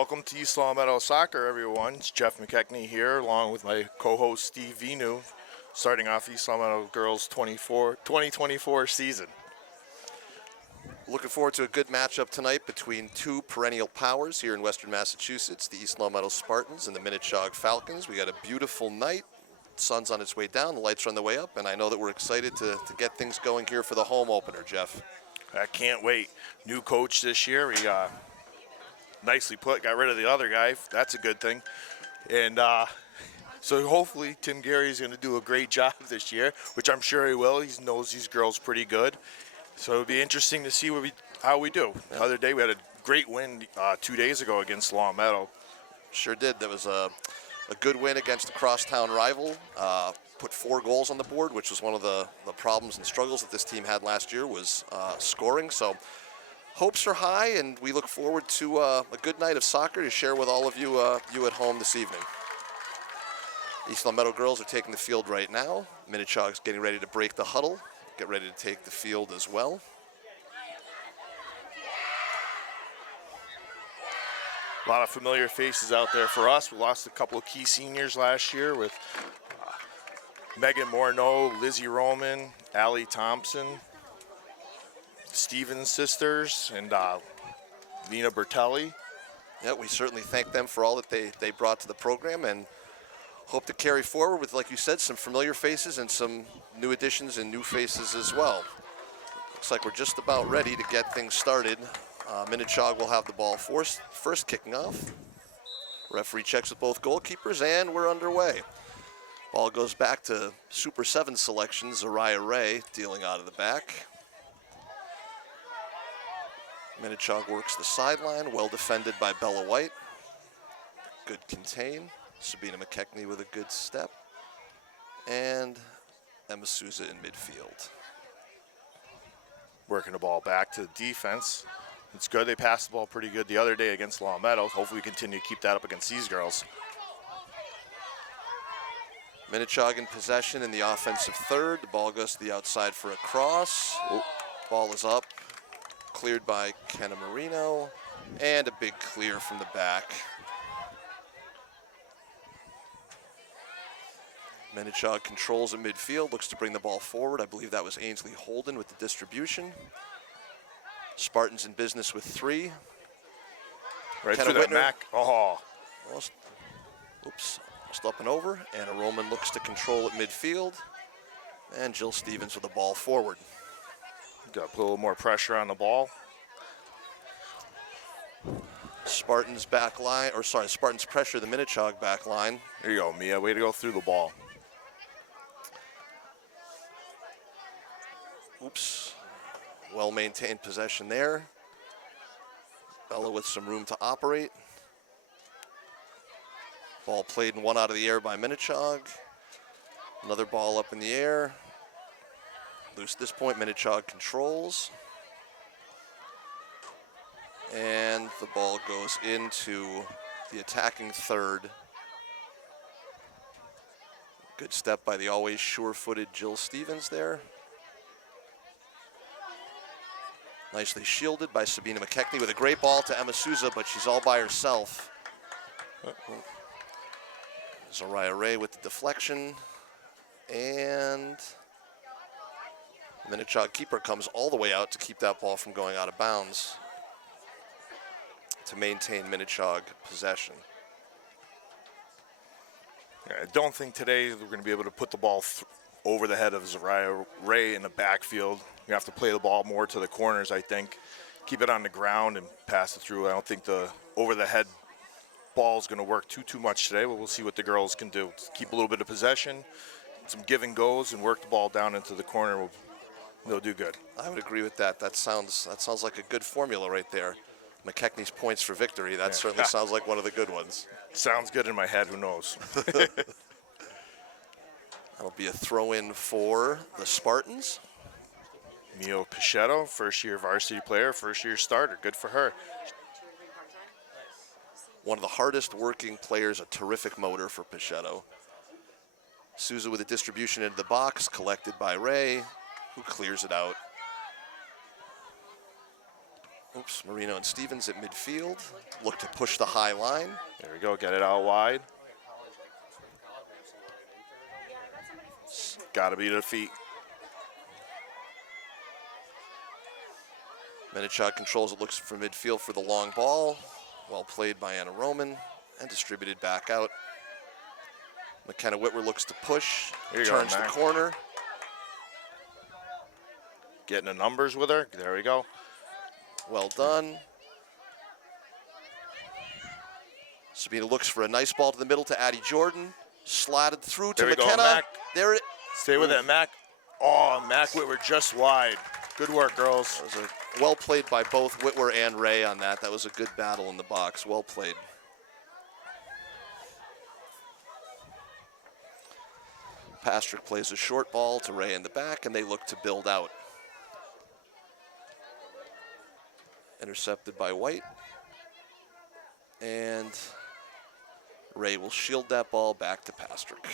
Welcome to East Long Meadow Soccer, everyone. It's Jeff McKechnie here, along with my co-host Steve Vinu, starting off East Long Meadow Girls 2024 season. Looking forward to a good matchup tonight between two perennial powers here in Western Massachusetts, the East Long Meadow Spartans and the Minnechaug Falcons. We got a beautiful night. The sun's on its way down, the lights are on the way up, and I know that we're excited to get things going here for the home opener, Jeff. I can't wait. New coach this year. We nicely put, got rid of the other guy. That's a good thing. And so hopefully Tim Gary's going to do a great job this year, which I'm sure he will. He knows these girls pretty good. So it'll be interesting to see how we do. The other day we had a great win 2 days ago against Long Meadow. Sure did. That was a good win against a crosstown rival. Put 4 goals on the board, which was one of the problems and struggles that this team had last year, was scoring. So hopes are high, and we look forward to a good night of soccer to share with all of you at home this evening. East Long Meadow girls are taking the field right now. Minnechaug's getting ready to break the huddle, get ready to take the field as well. A lot of familiar faces out there for us. We lost a couple of key seniors last year with Megan Morneau, Lizzie Roman, Allie Thompson, Stevens sisters, and Lena Bertelli. Yeah, we certainly thank them for all that they brought to the program, and hope to carry forward with, like you said, some familiar faces and some new additions and new faces as well. Looks like we're just about ready to get things started. Minnechaug will have the ball first kicking off. Referee checks with both goalkeepers, and we're underway. Ball goes back to Super 7 selection, Zariah Ray dealing out of the back. Minnechaug works the sideline, well defended by Bella White. Good contain. Sabina McKechnie with a good step. And Emma Souza in midfield. Working the ball back to the defense. It's good. They passed the ball pretty good the other day against Long Meadow. Hopefully we continue to keep that up against these girls. Minnechaug in possession in the offensive third. The ball goes to the outside for a cross. Ball is up. Cleared by Kenna Marino, and a big clear from the back. Minnechaug controls at midfield, looks to bring the ball forward. I believe that was Ainsley Holden with the distribution. Spartans in business with 3. Right through that Mac. Oh. Oops, just up and over. Anna Roman looks to control at midfield. And Jill Stevens with the ball forward. Got to put a little more pressure on the ball. Spartans pressure the Minnechaug back line. There you go, Mia. Way to go through the ball. Oops. Well-maintained possession there. Bella with some room to operate. Ball played and one out of the air by Minnechaug. Another ball up in the air. Loose at this point, Minnechaug controls. And the ball goes into the attacking third. Good step by the always sure-footed Jill Stevens there. Nicely shielded by Sabina McKechnie with a great ball to Emma Souza, but she's all by herself. Zariah Ray with the deflection. And Minnechaug keeper comes all the way out to keep that ball from going out of bounds to maintain Minnechaug possession. Yeah, I don't think today we're going to be able to put the ball over the head of Zariah Ray in the backfield. You have to play the ball more to the corners, I think. Keep it on the ground and pass it through. I don't think the over-the-head ball is going to work too much today, but we'll see what the girls can do. Keep a little bit of possession, some give and goes, and work the ball down into the corner. They'll do good. I would agree with that. That sounds like a good formula right there. McKechnie's points for victory. That certainly sounds like one of the good ones. Sounds good in my head. Who knows? That'll be a throw-in for the Spartans. Mio Pichetto, first-year varsity player, first-year starter. Good for her. One of the hardest working players, a terrific motor for Pichetto. Souza with a distribution into the box, collected by Ray, who clears it out. Oops, Marino and Stevens at midfield. Look to push the high line. There we go, get it out wide. Got to be to the feet. Minnechaug controls it, looks for midfield for the long ball. Well played by Anna Roman and distributed back out. McKenna Whitwer looks to push, turns the corner. Getting the numbers with her. There we go. Well done. Sabina looks for a nice ball to the middle to Addie Jordan. Slatted through to There we go, McKenna. Mac. There it. Stay with it, Mac. Oh, Mac Whitwer just wide. Good work, girls. That was well played by both Whitwer and Ray on that. That was a good battle in the box. Well played. Pastrick plays a short ball to Ray in the back, and they look to build out. Intercepted by White. And Ray will shield that ball back to Pastrick.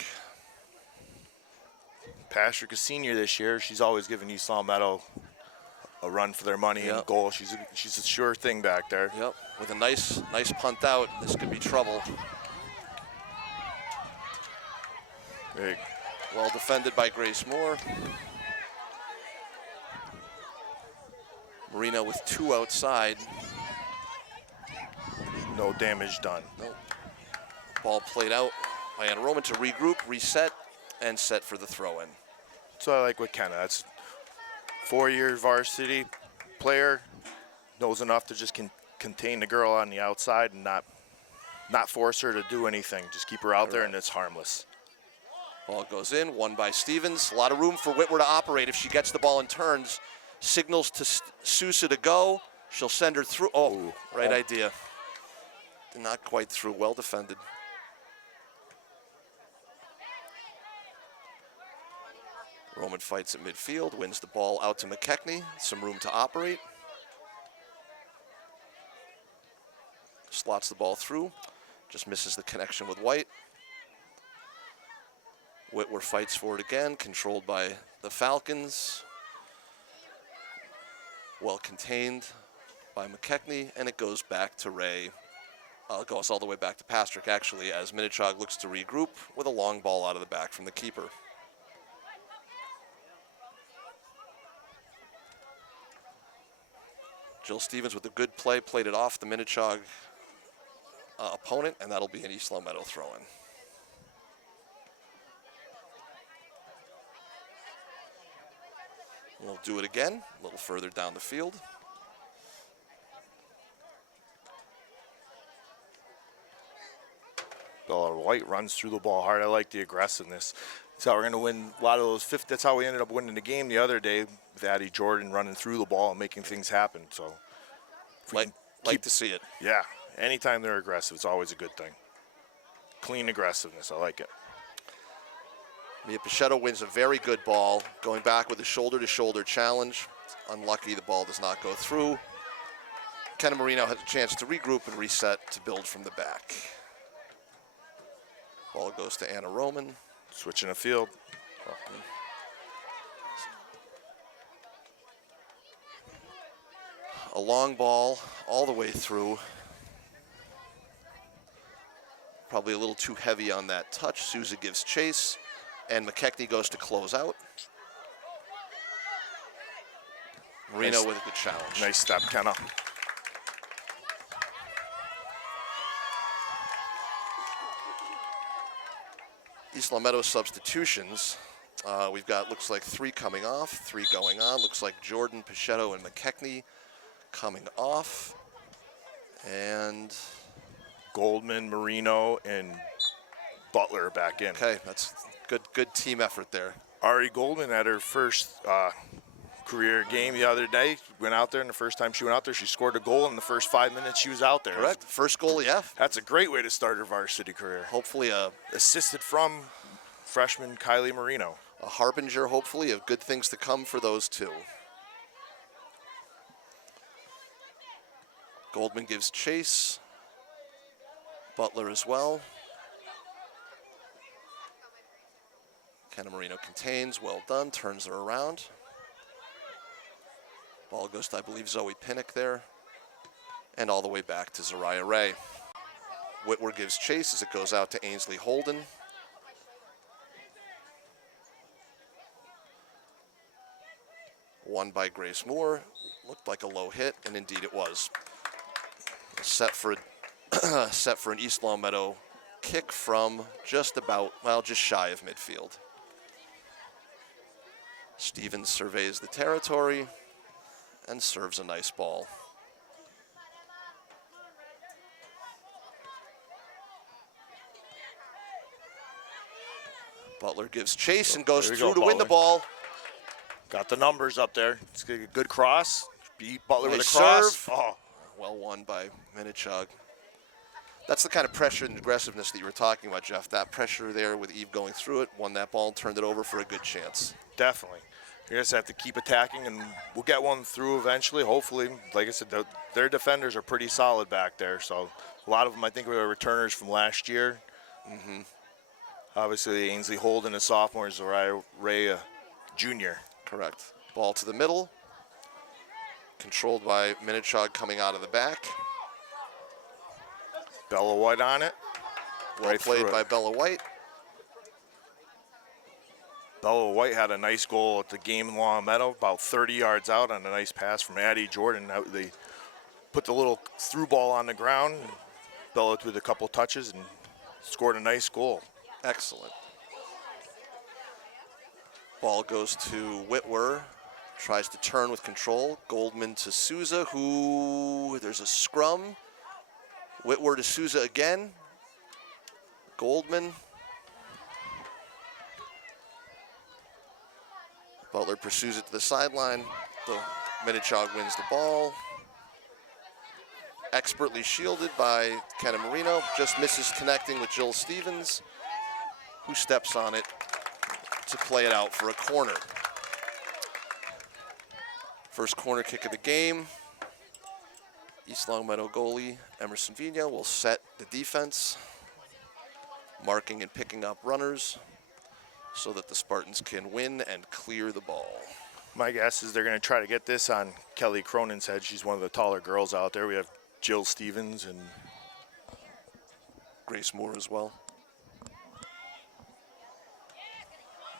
Pastrick, a senior this year. She's always giving East Long Meadow a run for their money and goal. She's a sure thing back there. Yep, with a nice punt out. This could be trouble. Big. Well defended by Grace Moore. Marino with 2 outside. No damage done. Nope. Ball played out by Anna Roman to regroup, reset, and set for the throw-in. So I like with Kenna. That's 4-year varsity player. Knows enough to just contain the girl on the outside and not force her to do anything. Just keep her out there, and it's harmless. Ball goes in, won by Stevens. A lot of room for Whitwer to operate if she gets the ball and turns. Signals to Sousa to go. She'll send her through. Oh, Ooh. right idea. Not quite through. Well defended. Roman fights at midfield, wins the ball out to McKechnie. Some room to operate. Slots the ball through. Just misses the connection with White. Whitwer fights for it again, controlled by the Falcons. Well contained by McKechnie, and it goes back to Ray. It goes all the way back to Pastrick, actually, as Minnechaug looks to regroup with a long ball out of the back from the keeper. Jill Stevens with a good play, played it off the Minnechaug opponent, and that'll be an East Long Meadow throw-in. We'll do it again, a little further down the field. White runs through the ball hard. I like the aggressiveness. That's how we're going to win a lot of those. That's how we ended up winning the game the other day with Addie Jordan running through the ball and making things happen. So, Like to see it. Yeah, anytime they're aggressive, it's always a good thing. Clean aggressiveness, I like it. Mia Pichetto wins a very good ball, going back with a shoulder-to-shoulder challenge. Unlucky the ball does not go through. Kenna Marino has a chance to regroup and reset to build from the back. Ball goes to Anna Roman. Switching the field. A long ball all the way through. Probably a little too heavy on that touch. Sousa gives chase, and McKechnie goes to close out. Marino with a good challenge. Nice step, Kenna. East Long Meadow substitutions. We've got, looks like 3 coming off, 3 going on. Looks like Jordan, Pichetto, and McKechnie coming off. And Goldman, Marino, and Butler back in. okay, that's good team effort there. Ari Goldman had her first career game the other day. Went out there, and the first time she went out there, she scored a goal in the first 5 minutes she was out there. Correct, first goal, yeah. That's a great way to start her varsity career. Hopefully Assisted from freshman Kylie Marino. a harbinger, hopefully, of good things to come for those two. Goldman gives chase. Butler as well. Kenna Marino contains, well done, turns her around. Ball goes to, I believe, Zoe Pinnock there. and all the way back to Zariah Ray. Whitwer gives chase as it goes out to Ainsley Holden. Won by Grace Moore. Looked like a low hit, and indeed it was. Set for an East Longmeadow kick from just about, well, just shy of midfield. Stevens surveys the territory and serves a nice ball. Butler gives chase and goes through to win the ball. Got the numbers up there. It's a good cross. Beat Butler with a Nice cross. serve. Oh, Well won by Minnechaug. That's the kind of pressure and aggressiveness that you were talking about, Jeff. That pressure there with Eve going through it, won that ball and turned it over for a good chance. definitely. You just have to keep attacking, and we'll get one through eventually, hopefully. Like I said, their defenders are pretty solid back there. So a lot of them, I think, were returners from last year. Mm-hmm. Obviously, Ainsley Holden, a sophomore, Zariah Ray, a junior. Correct. Ball to the middle. Controlled by Minnechaug coming out of the back. Bella White on it. Well Right played through by it. Bella White. Bella White had a nice goal at the game in Long Meadow, about 30 yards out on a nice pass from Addie Jordan. They put the little through ball on the ground. Bella with a couple touches and scored a nice goal. Excellent. Ball goes to Whitwer. Tries to turn with control. Goldman to Souza, who, there's a scrum. Whitwer to Souza again. Goldman. Butler pursues it to the sideline. The Minnechaug wins the ball. Expertly shielded by Kenna Marino. Just misses connecting with Jill Stevens, who steps on it to play it out for a corner. First corner kick of the game. East Longmeadow goalie Emerson Vino will set the defense, marking and picking up runners so that the Spartans can win and clear the ball. My guess is they're going to try to get this on Kelly Cronin's head. She's one of the taller girls out there. We have Jill Stevens and Grace Moore as well.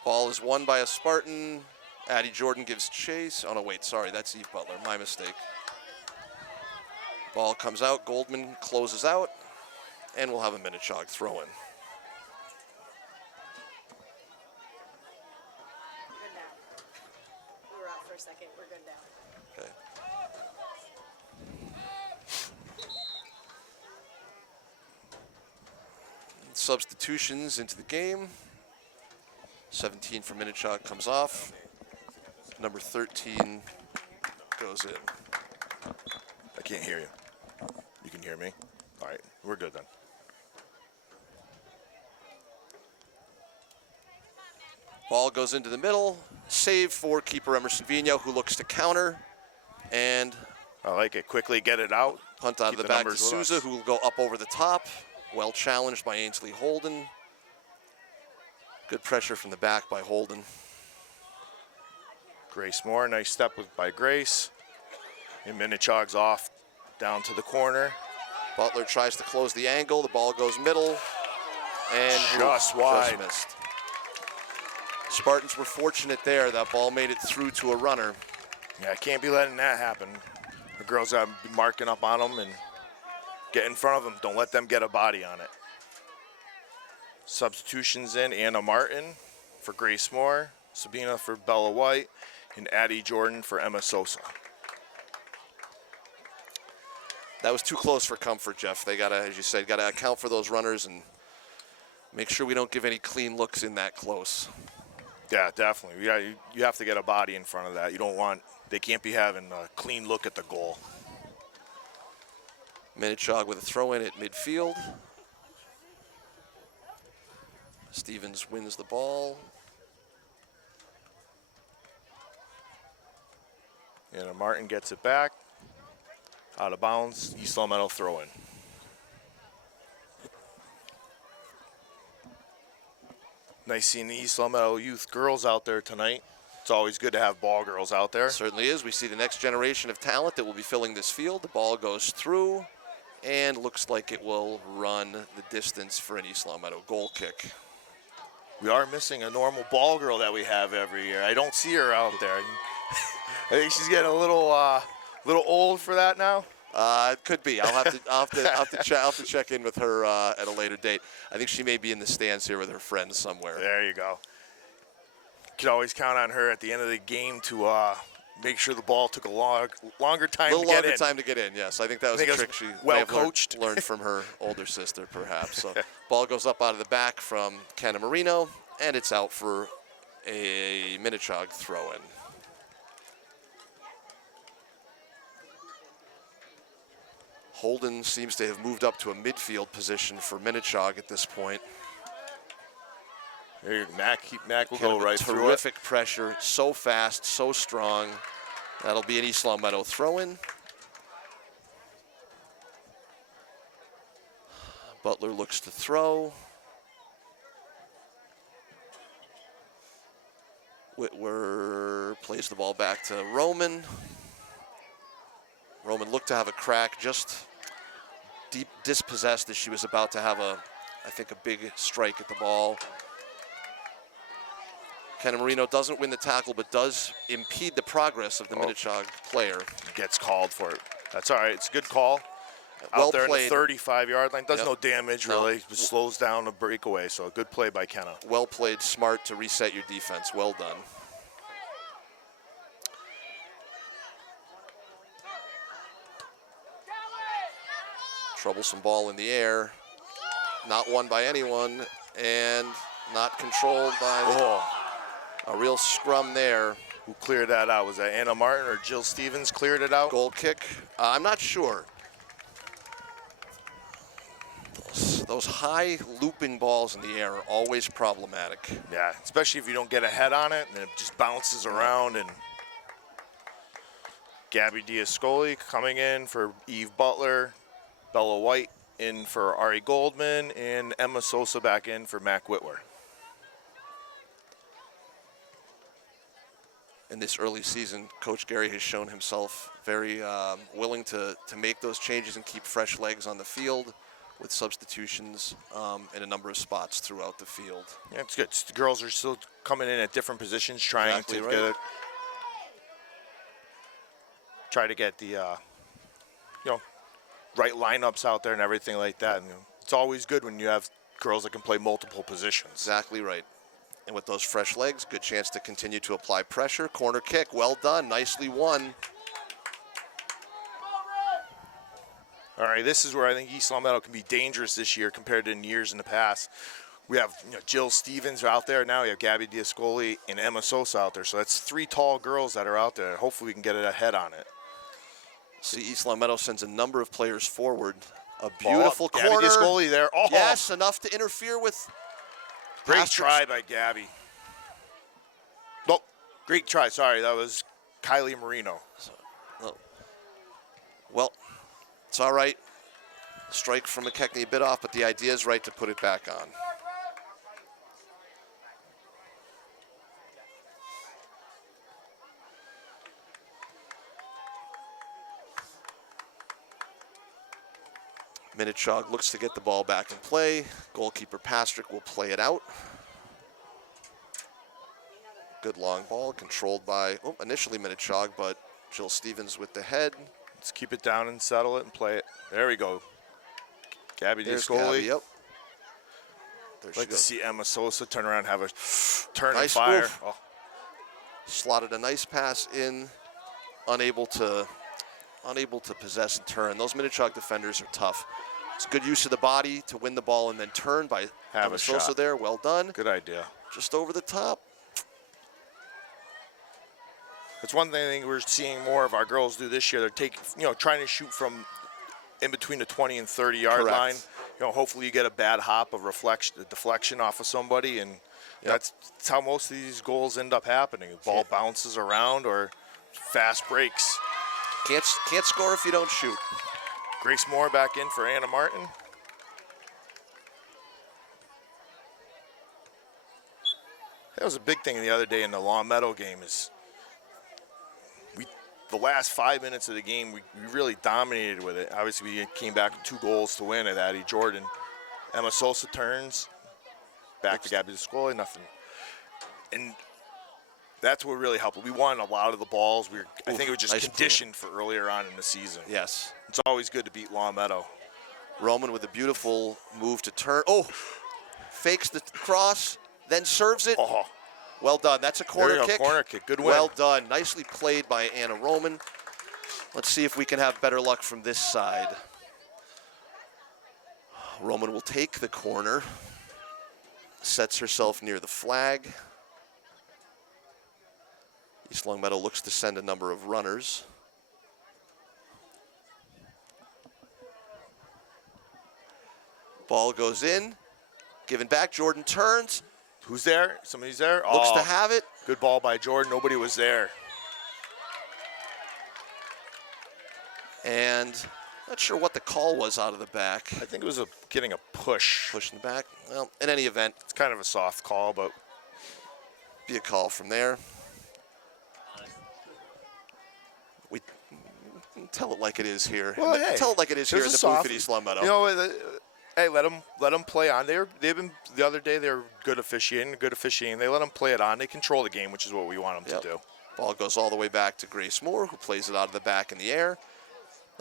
Ball is won by a Spartan. Addie Jordan gives chase. Oh, no, wait, sorry, that's Eve Butler. My mistake. Ball comes out. Goldman closes out, and we'll have a Minnechaug throw in. Good now. We were out for a second. We're good now. Okay. Substitutions into the game. 17 for Minnechaug comes off. Number 13 goes in. I can't hear you. You can hear me? All right, we're good then. Ball goes into the middle. Save for keeper Emerson Vino, who looks to counter. And I like it. Quickly get it out. punt out Keep of the the back to numbers with Souza, us. who will go up over the top. Well challenged by Ainsley Holden. Good pressure from the back by Holden. Grace Moore, nice step by Grace. And Minnechaug's off down to the corner. Butler tries to close the angle. The ball goes middle. And Just wide. Just missed. Spartans were fortunate there. That ball made it through to a runner. Yeah, I can't be letting that happen. The girls got to be marking up on them and get in front of them. Don't let them get a body on it. Substitutions in, Anna Martin for Grace Moore, Sabina for Bella White, and Addie Jordan for Emma Sosa. That was too close for comfort, Jeff. They got to, as you said, got to account for those runners and make sure we don't give any clean looks in that close. Yeah, definitely. Yeah, you have to get a body in front of that. You don't want, they can't be having a clean look at the goal. Minnechaug with a throw in at midfield. Stevens wins the ball. And Martin gets it back. Out of bounds, East Longmeadow throw in. Nice seeing the East Longmeadow youth girls out there tonight. It's always good to have ball girls out there. Certainly is. We see the next generation of talent that will be filling this field. The ball goes through and looks like it will run the distance for an East Long Meadow goal kick. We are missing a normal ball girl that we have every year. I don't see her out there. I think she's getting a little old for that now. It could be. I'll have to check in with her at a later date. I think she may be in the stands here with her friends somewhere. There you go. Could always count on her at the end of the game to make sure the ball took a longer time to get in. A little longer time to get in, yes. I think that was a trick she well may have coached. learned from her older sister, perhaps. So ball goes up out of the back from Kenna Marino, and it's out for a Minnechaug throw-in. Holden seems to have moved up to a midfield position for Minnechaug at this point. There, Mac will go right through it. Terrific pressure, so fast, so strong. That'll be an East Long Meadow throw-in. Butler looks to throw. Whitwer plays the ball back to Roman. Roman looked to have a crack, just deep dispossessed as she was about to have I think a big strike at the ball. Kenna Marino doesn't win the tackle, but does impede the progress of the Minnechaug player. Gets called for it. That's all right. It's a good call. Well Out there played. in the 35-yard line. Does Yep. no damage, No. really. Just slows down the breakaway. So a good play by Kenna. Well played, smart to reset your defense. Well done. Troublesome ball in the air. Not won by anyone, and not controlled by a real scrum there. Who cleared that out? Was that Anna Martin or Jill Stevens cleared it out? Goal kick. I'm not sure. Those high looping balls in the air are always problematic. Yeah, especially if you don't get a head on it and it just bounces around. And Gabby Diascoli coming in for Eve Butler, Bella White in for Ari Goldman, and Emma Sosa back in for Mac Whitwer. In this early season, Coach Gary has shown himself very willing to make those changes and keep fresh legs on the field with substitutions in a number of spots throughout the field. Yeah, it's good. The girls are still coming in at different positions, trying Exactly to right. get it. Try to get the right lineups out there and everything like that. And it's always good when you have girls that can play multiple positions. Exactly right. And with those fresh legs, good chance to continue to apply pressure. Corner kick, well done, nicely won. All right, this is where I think East Long Meadow can be dangerous this year compared to in years in the past. We have Jill Stevens out there now. We have Gabby Diascoli and Emma Sosa out there. So that's three tall girls that are out there. Hopefully we can get it ahead on it. See, East Long Meadow sends a number of players forward. A beautiful Gabby corner. Diascoli there. Oh, Yes, enough to interfere with. great Pastrik's- try by Gabby. No, great try. Sorry, that was Kylie Marino. Well, it's all right. Strike from McKechnie a bit off, but the idea is right to put it back on. Minnechaug looks to get the ball back in play. Goalkeeper Pastrik will play it out. Good long ball, controlled by initially Minnechaug, but Jill Stevens with the head. Let's keep it down and settle it and play it. There we go. Gabby There's Diascoli. Gabby, yep. There she Like to goes. see Emma Sosa turn around and have a turn and Nice fire. move. Oh, Slotted a nice pass in, unable to possess and turn. Those Minnechaug defenders are tough. It's good use of the body to win the ball and then turn by Have Emma a Sosa shot. there. Well done. good idea. Just over the top. It's one thing I think we're seeing more of our girls do this year. They're taking, trying to shoot from in between the 20 and 30-yard Correct. line. Hopefully you get a bad hop of deflection off of somebody, and that's how most of these goals end up happening. The ball bounces around or fast breaks. Can't score if you don't shoot. Grace Moore back in for Anna Martin. was a big thing the other day in the Long Meadow game is the last 5 minutes of the game, we really dominated with it. Obviously, we came back with 2 goals to win at Addie Jordan. Emma Sosa turns, back to Gabby Descoli, nothing. And that's what really helped. We won a lot of the balls. I think it was just nice conditioned for earlier on in the season. Yes. It's always good to beat Long Meadow. Roman with a beautiful move to turn. Oh, fakes the cross, then serves it. Oh, Well done. That's a corner there you go, kick. corner kick. Good win. Well done. Nicely played by Anna Roman. Let's see if we can have better luck from this side. Roman will take the corner. Sets herself near the flag. East Long Meadow looks to send a number of runners. Ball goes in. Given back. Jordan turns. Who's there? Somebody's there? Looks Oh, to have it. good ball by Jordan. Nobody was there. And not sure what the call was out of the back. I think it was getting a push. Push in the back. Well, in any event, It's kind of a soft call, but be a call from there. We tell it like it is here. Well, hey, tell it like it is here in there's the a Bluefield soft- East Long Meadow. you know, hey, let them play on. They've been the other day. They were good officiating. They let them play it on. They control the game, which is what we want them Yep. to do. Ball goes all the way back to Grace Moore, who plays it out of the back in the air.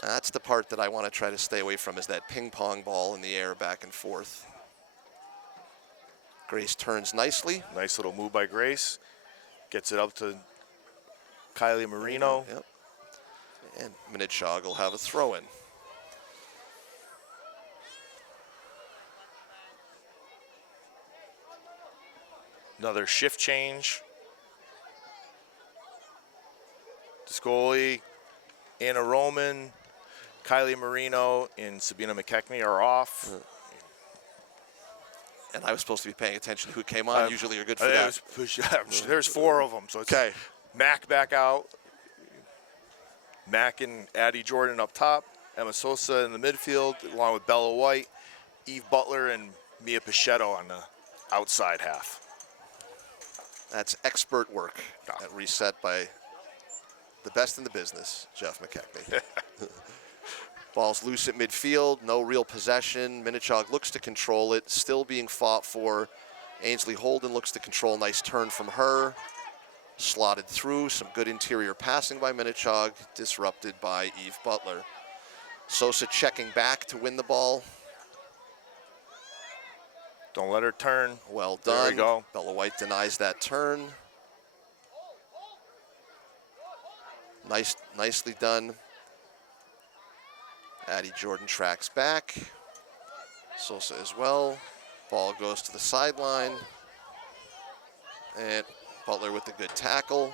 That's the part that I want to try to stay away from, is that ping pong ball in the air back and forth. Grace turns nicely. Nice little move by Grace. Gets it up to Kylie Marino. Yep. And Minnechaug will have a throw in. Another shift change. Descoli, Anna Roman, Kylie Marino, and Sabina McKechnie are off. And I was supposed to be paying attention to who came on. Usually you're good for It that. was there's 4 of them. So it's Okay. Mac back out. Mac and Addie Jordan up top. Emma Sosa in the midfield, along with Bella White, Eve Butler, and Mia Pichetto on the outside half. That's expert work. That reset by the best in the business, Jeff McKechnie. Ball's loose at midfield, no real possession. Minnechaug looks to control it, still being fought for. Ainsley Holden looks to control, nice turn from her. Slotted through, some good interior passing by Minnechaug, disrupted by Eve Butler. Sosa checking back to win the ball. Don't let her turn. Well There done. we go. Bella White denies that turn. Nicely done. Addie Jordan tracks back. Sosa as well. Ball goes to the sideline. And Butler with the good tackle.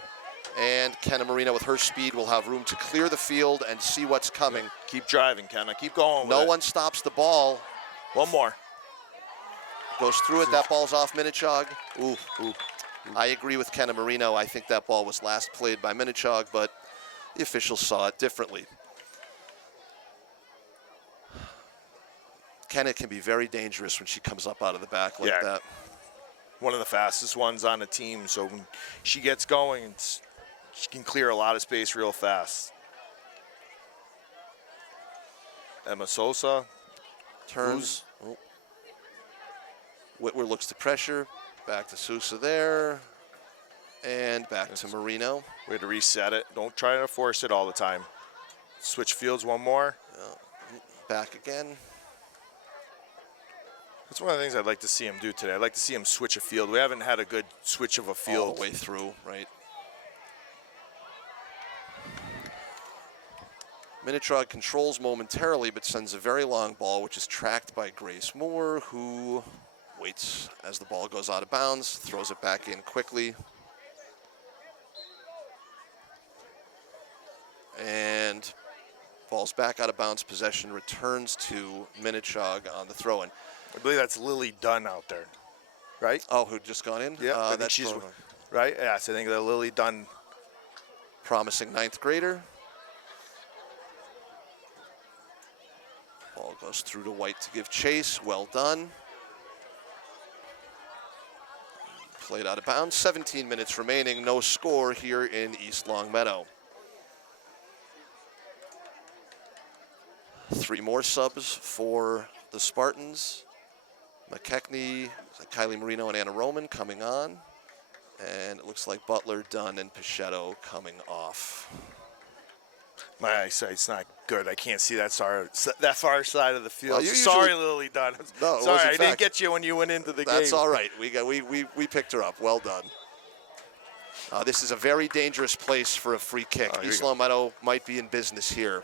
And Kenna Marino with her speed will have room to clear the field and see what's coming. Keep driving, Kenna. Keep going. No with it. one stops the ball. One more. Goes through it. That ball's off Minnechaug. Ooh. I agree with Kenna Marino. I think that ball was last played by Minnechaug, but the officials saw it differently. Kenna can be very dangerous when she comes up out of the back like that. One of the fastest ones on the team. So when she gets going, she can clear a lot of space real fast. Emma Sosa. Turns. Oh. Whitwer looks to pressure. Back to Sousa there. And back to Marino. Way to reset it. Don't try to force it all the time. Switch fields one more. Back again. That's one of the things I'd like to see him do today. I'd like to see him switch a field. We haven't had a good switch of a field. All the way through, right? Minnechaug controls momentarily, but sends a very long ball, which is tracked by Grace Moore, who waits as the ball goes out of bounds, throws it back in quickly. And ball's back out of bounds. Possession returns to Minnechaug on the throw-in. I believe that's Lily Dunn out there, right? Oh, who just gone in? Yeah, I think that's she's Lily. right. Yes, I think that Lily Dunn. Promising ninth grader. Ball goes through to White to give chase. Well done. Played out of bounds. 17 minutes remaining. No score here in East Longmeadow. 3 more subs for the Spartans. McKechnie, Kylie Marino, and Anna Roman coming on. And it looks like Butler, Dunn, and Pichetto coming off. My eyesight's not good. I can't see that far side of the field. Well, you Sorry, usually- Lily Dunn. No, it Sorry, was in I didn't fact- get you when you went into the game. That's all right. We picked her up. Well done. This is a very dangerous place for a free kick. Oh, here East you go. Longmeadow might be in business here.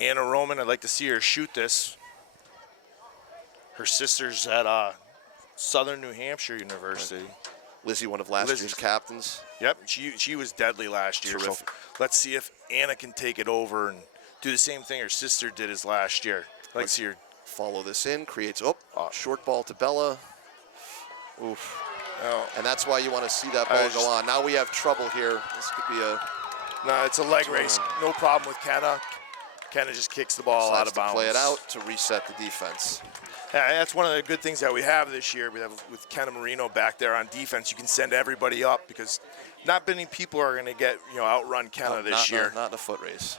Anna Roman, I'd like to see her shoot this. Her sister's at Southern New Hampshire University. Lizzie, one of last year's captains. Yep, she was deadly last year. Terrific. So let's see if Anna can take it over and do the same thing her sister did as last year. I'd like to see her. Follow this in, creates, short ball to Bella. Oof. Oh, And that's why you want to see that ball go on. Now we have trouble here. This could be a no, it's a leg race. No problem with Kenna. Kenna just kicks the ball out decides of to bounds. play it out to reset the defense. Yeah, that's one of the good things that we have this year. We have with Kenna Marino back there on defense. You can send everybody up because not many people are going to get outrun Kenna this year. Not in a foot race.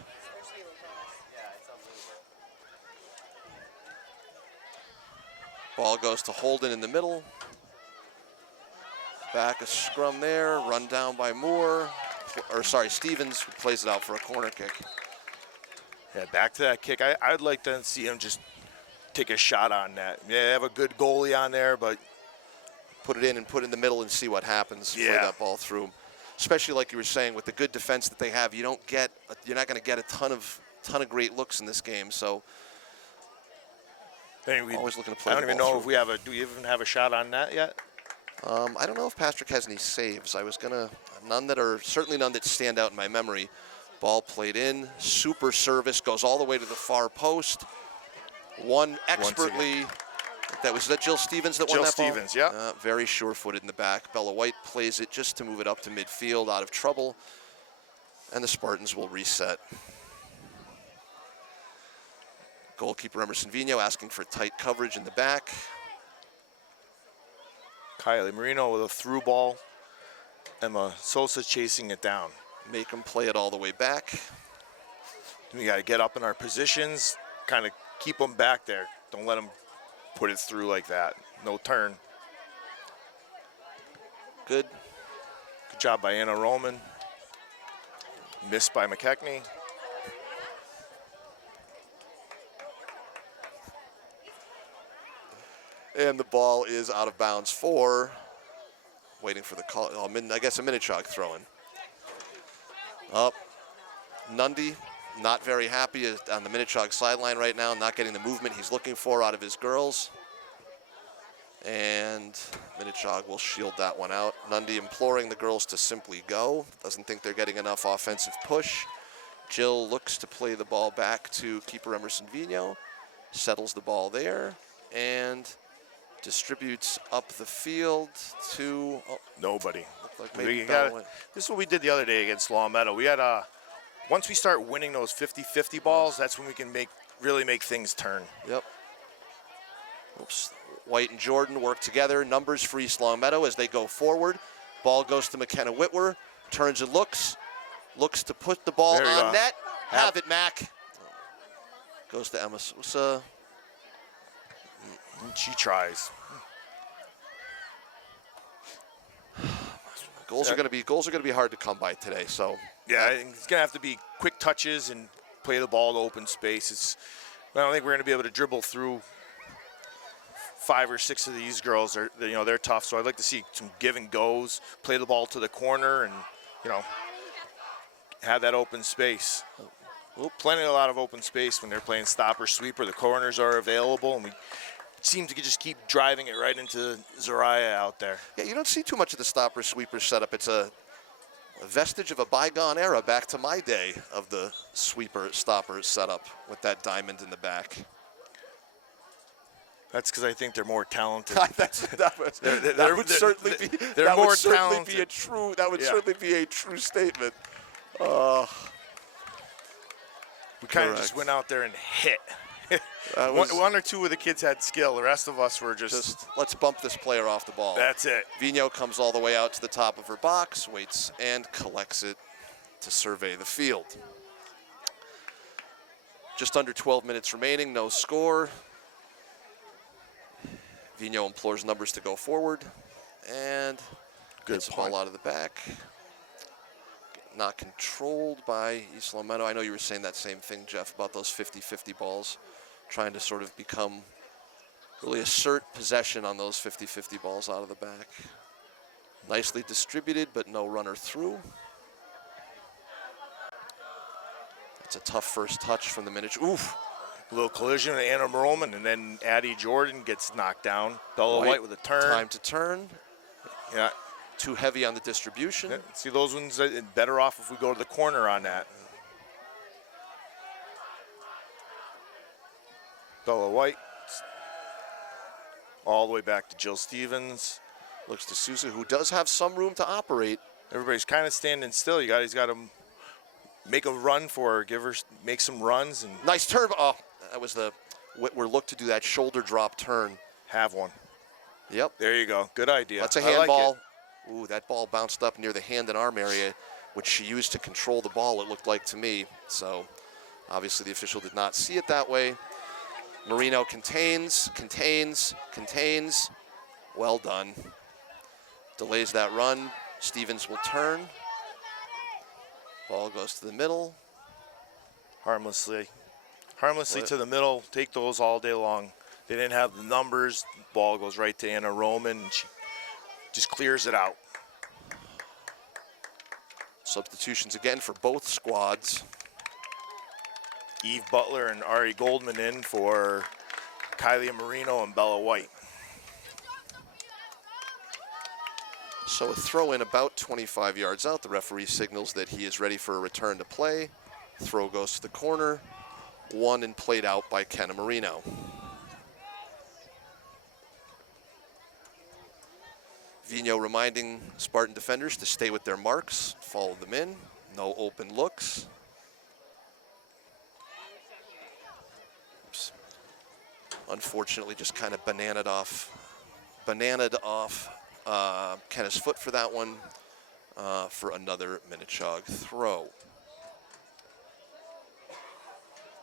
Ball goes to Holden in the middle. Back a scrum there, run down by Moore. Stevens, who plays it out for a corner kick. Yeah, back to that kick. I'd like to see him just take a shot on that. Yeah, they have a good goalie on there, but Put it in and put it in the middle and see what happens. Play Yeah. that ball through. Especially like you were saying, with the good defense that they have, you're not going to get a ton of great looks in this game. So always looking to play I don't the even ball know if through. do we even have a shot on that yet? I don't know if Patrick has any saves. Certainly none that stand out in my memory. Ball played in, super service, goes all the way to the far post. Won expertly. Was that Jill Stevens that won Jill that ball? Stevens, yeah. Very sure-footed in the back. Bella White plays it just to move it up to midfield, out of trouble. And the Spartans will reset. Goalkeeper Emerson Vino asking for tight coverage in the back. Kylie Marino with a through ball. Emma Sosa chasing it down. Make them play it all the way back. We got to get up in our positions, kind of keep them back there. Don't let them put it through like that. No turn. Good. Good job by Anna Roman. Missed by McKechnie. And the ball is out of bounds waiting for the call. I guess a Minnechaug throw-in. Up. Nundy, not very happy on the Minnechaug sideline right now, not getting the movement he's looking for out of his girls. And Minnechaug will shield that one out. Nundy imploring the girls to simply go. Doesn't think they're getting enough offensive push. Jill looks to play the ball back to keeper Emerson Vino. Settles the ball there and distributes up the field to Nobody. looked like maybe This is what we did the other day against Longmeadow. We had once we start winning those 50-50 balls, that's when we can really make things turn. Yep. Oops. White and Jordan work together. Numbers for East Longmeadow as they go forward. Ball goes to McKenna Whitwer. Turns and looks. Looks to put the ball There you on go. net. Have it, Mac. Goes to Emma Sosa. She tries. Goals are going to be hard to come by today. So Yeah, I think it's going to have to be quick touches and play the ball to open space. I don't think we're going to be able to dribble through 5 or 6 of these girls. They're tough. So I'd like to see some give and goes, play the ball to the corner, and have that open space. A lot of open space when they're playing stopper sweeper. The corners are available, and we seem to just keep driving it right into Zariah out there. yeah, you don't see too much of the stopper sweeper setup. It's a vestige of a bygone era, back to my day of the sweeper stopper setup with that diamond in the back. That's because I think they're more talented. That would certainly be. They're that more would certainly talented. be a true. That would Yeah. certainly be a true statement. We kind of Correct. just went out there and hit. That was One or two of the kids had skill. The rest of us were just, let's bump this player off the ball. That's it. Vigneault comes all the way out to the top of her box, waits, and collects it to survey the field. Just under 12 minutes remaining, no score. Vigneault implores numbers to go forward, and gets the ball out of the back. Not controlled by East Long Meadow. I know you were saying that same thing, Jeff, about those 50-50 balls, trying to sort of really assert possession on those 50-50 balls out of the back. Nicely distributed, but no runner through. It's a tough first touch from the Minnechaug. Oof. A little collision with Anna Roman, and then Addie Jordan gets knocked down. Bella White with a turn. Time to turn. Yeah. Too heavy on the distribution. Yeah. See, those ones better off if we go to the corner on that. Bella White. All the way back to Jill Stevens. Looks to Sousa, who does have some room to operate. Everybody's kind of standing still. He's got to make a run for her, make some runs. And nice turn. Oh, that was we're looked to do that shoulder drop turn. Have one. Yep. There you go. Good idea. That's a handball. Ooh, that ball bounced up near the hand and arm area, which she used to control the ball, it looked like to me. So obviously the official did not see it that way. Marino contains. Well done. Delays that run. Stevens will turn. Ball goes to the middle. Harmlessly to the middle. Take those all day long. They didn't have the numbers. Ball goes right to Anna Roman, and she just clears it out. Substitutions again for both squads. Eve Butler and Ari Goldman in for Kylie Marino and Bella White. So a throw in about 25 yards out. The referee signals that he is ready for a return to play. Throw goes to the corner. Won and played out by Kenna Marino. Vigneault reminding Spartan defenders to stay with their marks, follow them in, no open looks. Oops. Unfortunately, just kind of bananaed off Kenna's foot for that one, for another Minnechaug throw.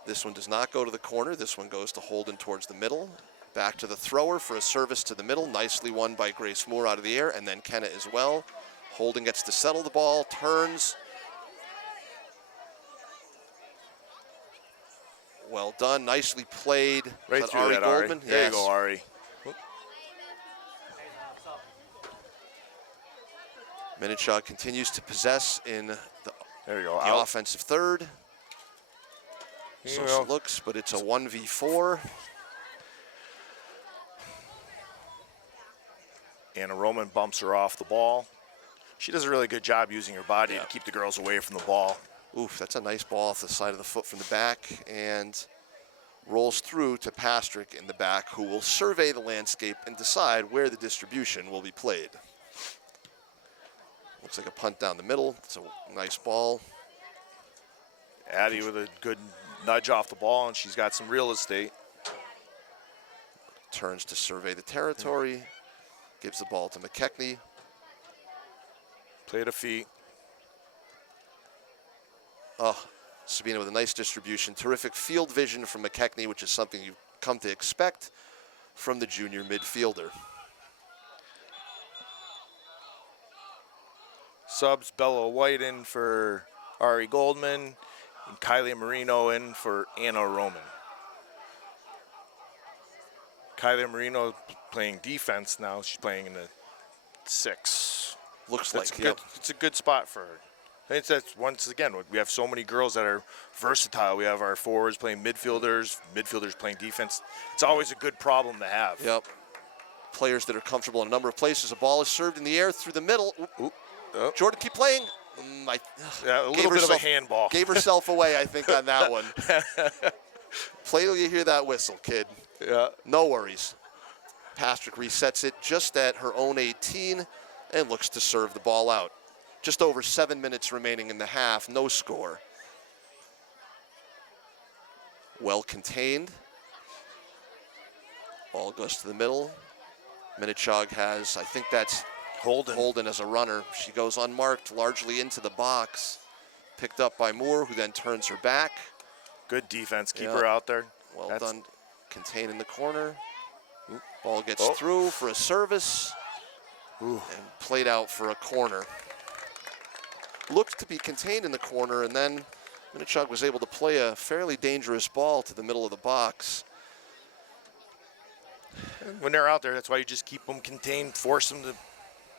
This one does not go to the corner. This one goes to Holden towards the middle. Back to the thrower for a service to the middle. Nicely won by Grace Moore out of the air, and then Kenna as well. Holden gets to settle the ball, turns. Well done, nicely played. Right through Ari that, Goldman? Ari. There you go, Ari. Minnechaug continues to possess in There you go. the offensive third. So Well, it looks, but it's a 1v4. Anna Roman bumps her off the ball. She does a really good job using her body to keep the girls away from the ball. Oof, that's a nice ball off the side of the foot from the back, and rolls through to Pastrick in the back, who will survey the landscape and decide where the distribution will be played. Looks like a punt down the middle. It's a nice ball. Addie with a good nudge off the ball, and she's got some real estate. Turns to survey the territory. Gives the ball to McKechnie. Play to feet. Oh, Sabina with a nice distribution. Terrific field vision from McKechnie, which is something you've come to expect from the junior midfielder. Subs, Bella White in for Ari Goldman, and Kylie Marino in for Anna Roman. Kylie Marino playing defense now. She's playing in the 6. Looks That's like, good. It's a good spot for her. That's once again, we have so many girls that are versatile. We have our forwards playing midfielders playing defense. It's always a good problem to have. Yep. Players that are comfortable in a number of places. A ball is served in the air through the middle. Oop. Oh. Jordan, keep playing. Yeah, a little bit of a handball. Gave herself away, I think, on that one. Play till you hear that whistle, kid. Yeah. No worries. Pastrick resets it just at her own 18 and looks to serve the ball out. Just over 7 minutes remaining in the half, no score. Well contained. Ball goes to the middle. Minnechaug has, I think that's Holden. as a runner. She goes unmarked, largely into the box. Picked up by Moore, who then turns her back. Good defense. Keep Yeah. her out there. Well That's- done. Contain in the corner. Ball gets through for a service. And played out for a corner. Looked to be contained in the corner, and then Minnechaug was able to play a fairly dangerous ball to the middle of the box. When they're out there, that's why you just keep them contained, force them to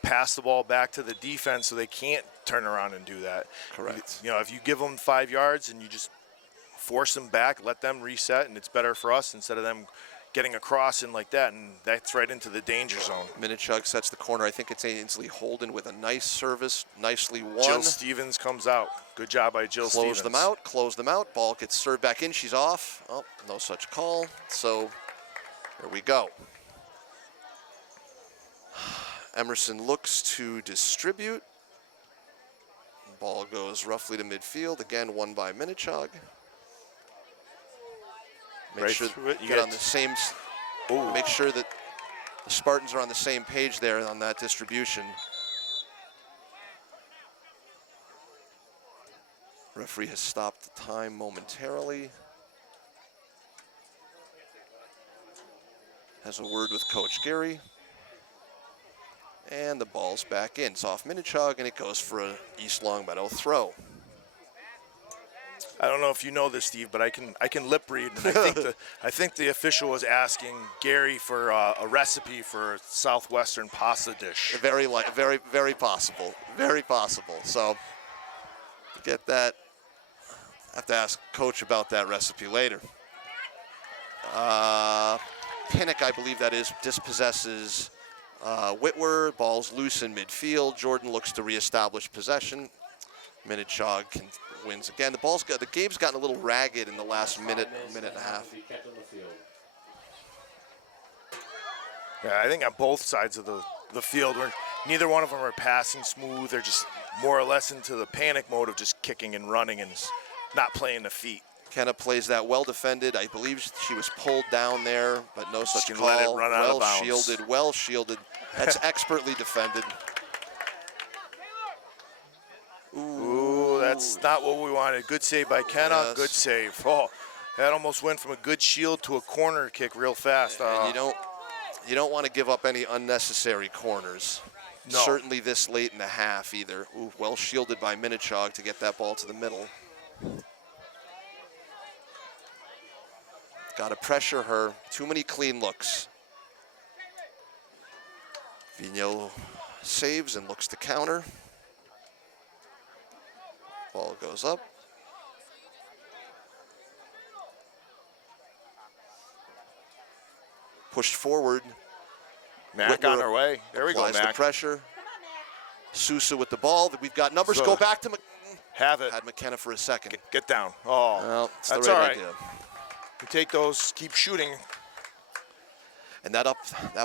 pass the ball back to the defense so they can't turn around and do that. Correct. You know, if you give them 5 yards and you just force them back, let them reset, and it's better for us instead of them getting across in like that, and that's right into the danger zone. Minnechaug sets the corner. I think it's Ainsley Holden with a nice service, nicely won. Jill Stevens comes out. Good job by Jill Stevens. Close them out. Ball gets served back in. She's off. Oh, no such call. So there we go. Emerson looks to distribute. Ball goes roughly to midfield. Again, won by Minnechaug. Make sure that the Spartans are on the same page there on that distribution. Referee has stopped the time momentarily. Has a word with Coach Gary. And the ball's back in. It's off Minnechaug, and it goes for an East Longmeadow throw. I don't know if you know this, Steve, but I can lip read, and I think the official was asking Gary for a recipe for a southwestern pasta dish. Very possible. Very possible. So to get that, I have to ask Coach about that recipe later. Pinnock, I believe that is, dispossesses Whitwer. Ball's loose in midfield. Jordan looks to reestablish possession. Minnechaug wins again. The game's gotten a little ragged in the last minute and a half. Yeah, I think on both sides of the field, where neither one of them are passing smooth. They're just more or less into the panic mode of just kicking and running and not playing the feet. Kenna plays that well defended. I believe she was pulled down there, but no such call. Let it run out of bounds. Well shielded. That's expertly defended. Ooh, that's not what we wanted. Good save by Kenna. Yes. Good save. Oh, that almost went from a good shield to a corner kick real fast. And you don't want to give up any unnecessary corners. No. Certainly this late in the half either. Ooh, well shielded by Minnechaug to get that ball to the middle. Got to pressure her. Too many clean looks. Vigneault saves and looks to counter. Ball goes up. Pushed forward. Mac on her way. There we go, Applies the Mac. pressure. Sousa with the ball. We've got numbers. So, Go back to have it. Had McKenna for a second. Get down. Oh, Well, it's that's the all right right. idea. You take those, keep shooting. And that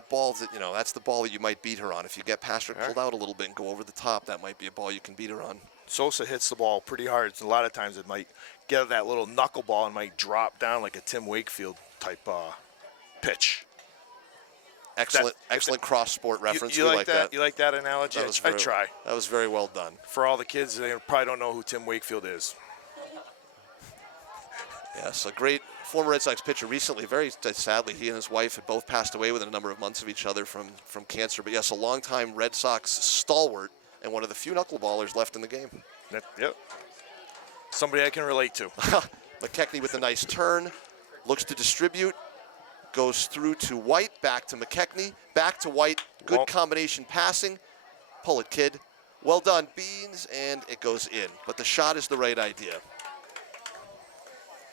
ball, that's the ball that you might beat her on. If you get past her, pulled out a little bit and go over the top, that might be a ball you can beat her on. Sosa hits the ball pretty hard. A lot of times it might get that little knuckleball and might drop down like a Tim Wakefield type pitch. Excellent cross-sport reference. You We like that? You like that analogy? I very, try. That was very well done. For all the kids, they probably don't know who Tim Wakefield is. Yes, a great former Red Sox pitcher recently. Very sadly, he and his wife had both passed away within a number of months of each other from cancer. But yes, a longtime Red Sox stalwart and one of the few knuckleballers left in the game. Yep. Somebody I can relate to. McKechnie with a nice turn, looks to distribute, goes through to White, back to McKechnie, back to White. Good combination passing. Pull it, kid. Well done, Beans, and it goes in. But the shot is the right idea.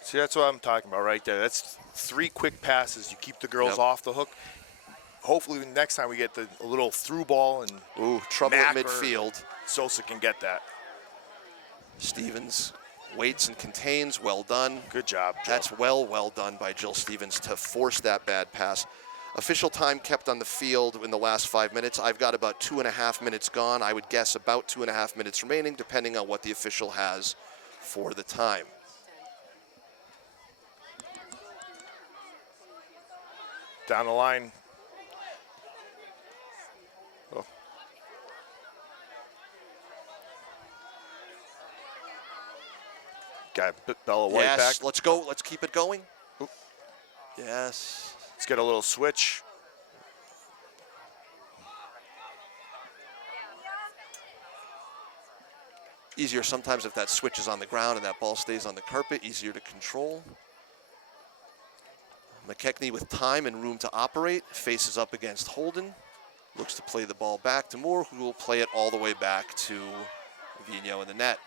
See, that's what I'm talking about right there. That's 3 quick passes. You keep the girls off the hook. Hopefully next time we get a little through ball and Trouble Mac at midfield. Sosa can get that. Stevens waits and contains. Well done. Good job, Jill. That's well done by Jill Stevens to force that bad pass. Official time kept on the field in the last 5 minutes. I've got about 2.5 minutes gone. I would guess about 2.5 minutes remaining, depending on what the official has for the time. Down the line. Oh. Got Bella White Yes, back. let's go. Let's keep it going. Oop. Yes. Let's get a little switch. Easier sometimes if that switch is on the ground and that ball stays on the carpet, easier to control. McKechnie with time and room to operate, faces up against Holden. Looks to play the ball back to Moore, who will play it all the way back to Vigneault in the net.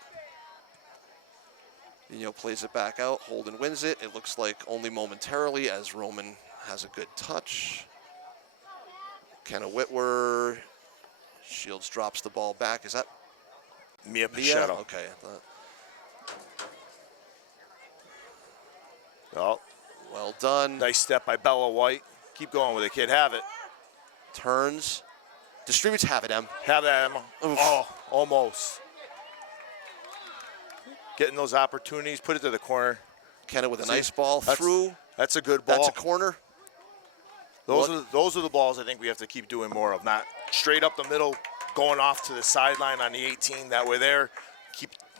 Vigneault plays it back out, Holden wins it. It looks like only momentarily as Roman has a good touch. Kenna Whitwer, Shields drops the ball back. Is that Mia Mia? Pichetto. Okay. I thought. Oh, Well done. nice step by Bella White. Keep going with it, kid. Have it. Turns. Distributes, have it, Em. Have that, Emma. Oof. Oh, almost. Getting those opportunities. Put it to the corner. Kenna with a See, nice ball through. That's a good ball. That's a corner. Those are the balls I think we have to keep doing more of. Not straight up the middle, going off to the sideline on the 18. That way there,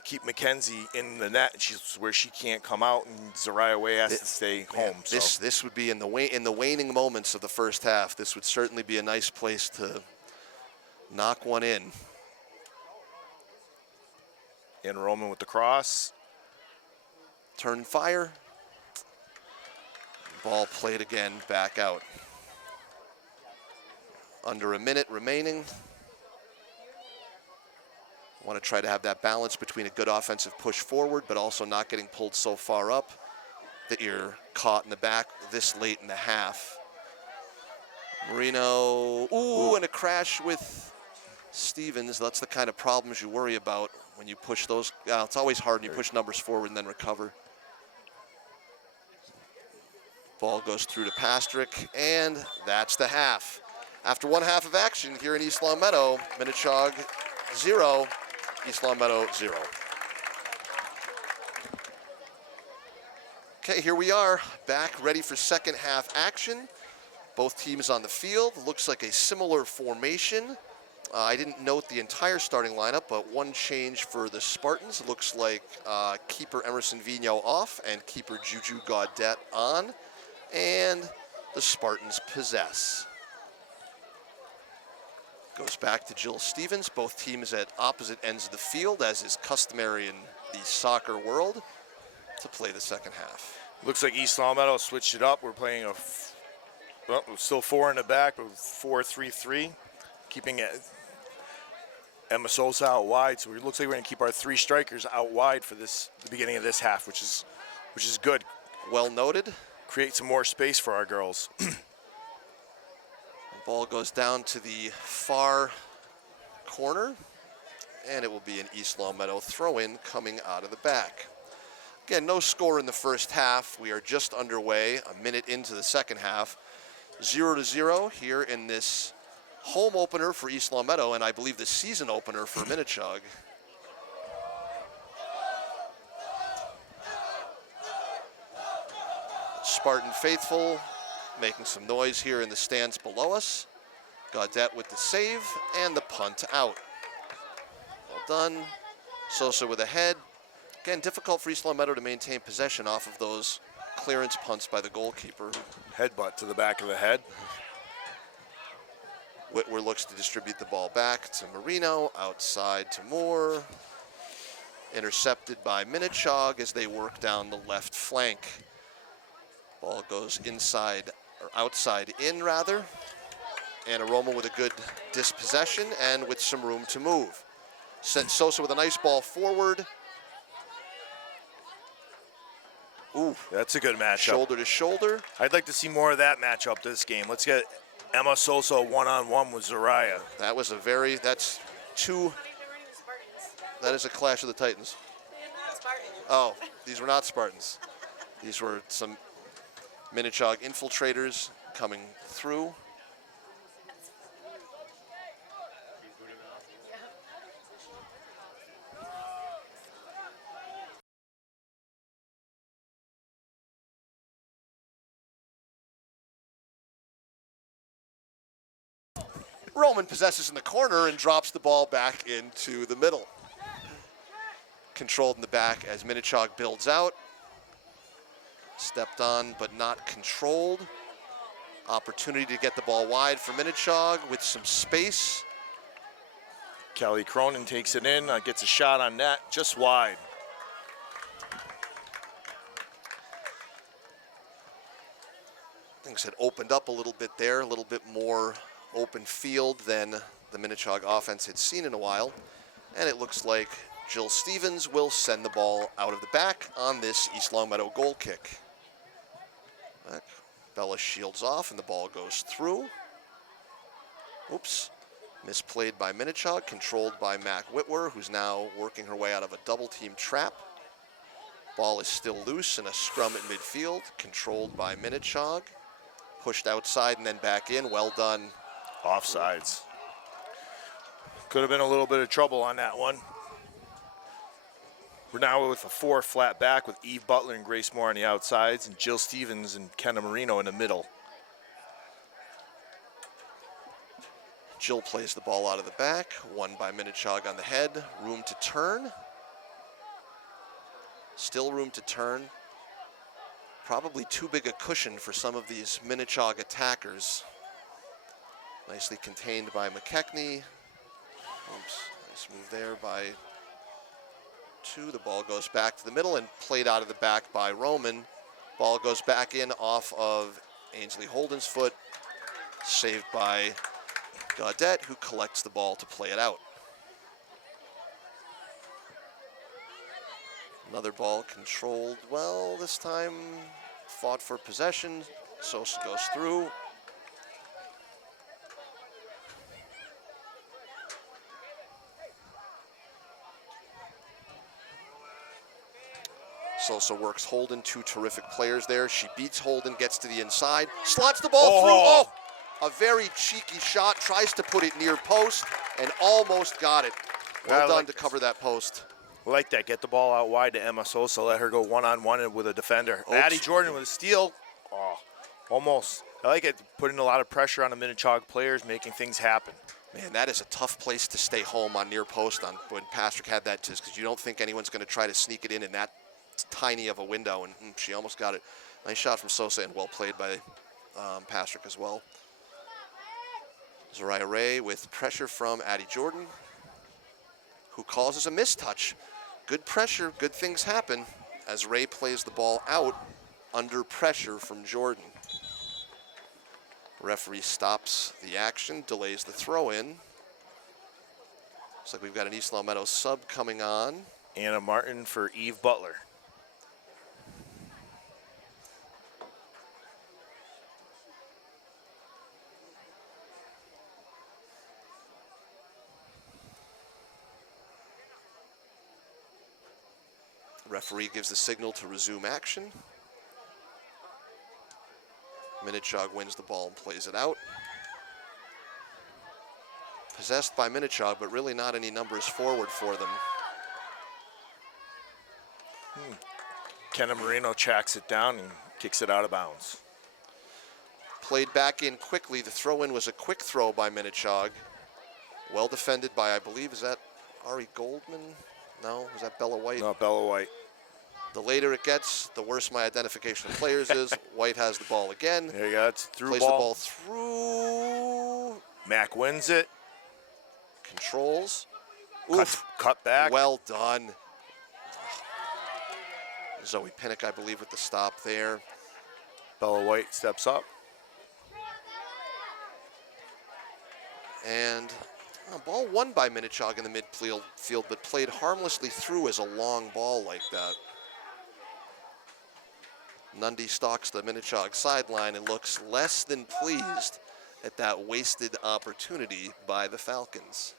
keep Mackenzie in the net. She's where she can't come out, and Zariah Way has to stay home. This would be in the waning moments of the first half. This would certainly be a nice place to knock one in. And Roman with the cross. Turn fire. Ball played again, back out. Under a minute remaining. Want to try to have that balance between a good offensive push forward, but also not getting pulled so far up that you're caught in the back this late in the half. Marino, and a crash with Stevens. That's the kind of problems you worry about when you push those. It's always hard when you push numbers forward and then recover. Ball goes through to Pastrick, and that's the half. After one half of action here in East Long Meadow, Minnechaug 0, East Long Meadow 0. Okay, here we are, back ready for second half action. Both teams on the field. Looks like a similar formation. I didn't note the entire starting lineup, but one change for the Spartans. Looks like keeper Emerson Vigneault off and keeper Juju Gaudette on. And the Spartans possess. Goes back to Jill Stevens. Both teams at opposite ends of the field, as is customary in the soccer world, to play the second half. Looks like East Long Meadow switched it up. We're playing still 4 in the back, but 4-3-3, keeping it Emma Sosa out wide. So it looks like we're going to keep our 3 strikers out wide for the beginning of this half, which is good. Well noted. Create some more space for our girls. The ball goes down to the far corner, and it will be an East Long Meadow throw-in coming out of the back. Again, no score in the first half. We are just underway, a minute into the second half. 0-0 here in this home opener for East Long Meadow, and I believe the season opener for Minnechaug. Spartan faithful making some noise here in the stands below us. Gaudette with the save and the punt out. Well done. Sosa with a head. Again, difficult for East Long Meadow to maintain possession off of those clearance punts by the goalkeeper. Headbutt to the back of the head. Whitwer looks to distribute the ball back to Marino, outside to Moore. Intercepted by Minnechaug as they work down the left flank. Ball goes inside, or outside in rather. And Aroma with a good dispossession and with some room to move. Sent Sosa with a nice ball forward. Ooh, That's a good matchup. shoulder to shoulder. I'd like to see more of that matchup this game. Let's get Emma Sosa one-on-one with Zariah. That was that's two, that is a clash of the Titans. Oh, these were not Spartans. These were some Minnechaug infiltrators coming through. Roman possesses in the corner and drops the ball back into the middle. Controlled in the back as Minnechaug builds out. Stepped on but not controlled. Opportunity to get the ball wide for Minnechaug with some space. Kelly Cronin takes it in, gets a shot on net, just wide. Things had opened up a little bit there, a little bit more open field than the Minnechaug offense had seen in a while. And it looks like Jill Stevens will send the ball out of the back on this East Longmeadow goal kick. Bella shields off and the ball goes through. Oops. Misplayed by Minnechaug, controlled by Mac Whitwer, who's now working her way out of a double team trap. Ball is still loose in a scrum at midfield, controlled by Minnechaug. Pushed outside and then back in, well done. Offsides. Could have been a little bit of trouble on that one. We're now with a 4 flat back with Eve Butler and Grace Moore on the outsides and Jill Stevens and Kenna Marino in the middle. Jill plays the ball out of the back, won by Minnechaug on the head. Room to turn. Still room to turn. Probably too big a cushion for some of these Minnechaug attackers. Nicely contained by McKechnie. Oops, nice move there by 2. The ball goes back to the middle and played out of the back by Roman. Ball goes back in off of Ainsley Holden's foot. Saved by Gaudette, who collects the ball to play it out. Another ball controlled well this time. Fought for possession. Sosa goes through. Sosa works Holden, 2 terrific players there. She beats Holden, gets to the inside, slots the ball through. Oh, a very cheeky shot, tries to put it near post, and almost got it. Well done to cover that post. I like that. Get the ball out wide to Emma Sosa. Let her go one-on-one with a defender. Oops. Addie Jordan with a steal. Oh, almost. I like it. Putting a lot of pressure on the Minnechaug players, making things happen. Man, that is a tough place to stay home on near post on when Pastrick had that, just because you don't think anyone's going to try to sneak it in that tiny of a window, and she almost got it. Nice shot from Sosa and well played by Pastrick as well. Zariah Ray with pressure from Addie Jordan, who causes a mistouch. Good pressure, good things happen as Ray plays the ball out under pressure from Jordan. Referee stops the action, delays the throw in. Looks like we've got an East Longmeadow sub coming on. Anna Martin for Eve Butler. Referee gives the signal to resume action. Minnechaug wins the ball and plays it out. Possessed by Minnechaug, but really not any numbers forward for them. Kenna Marino tracks it down and kicks it out of bounds. Played back in quickly. The throw-in was a quick throw by Minnechaug. Well defended by, I believe, is that Ari Goldman? No, was that Bella White? No, Bella White. The later it gets, the worse my identification of players is. White has the ball again. There you go. It's through Plays ball. the ball through. Mac wins it. Controls. Cut back. Well done. Zoe Pinnock, I believe, with the stop there. Bella White steps up. And a ball won by Minnechaug in the midfield, but played harmlessly through as a long ball like that. Nundy stalks the Minnechaug sideline and looks less than pleased at that wasted opportunity by the Falcons.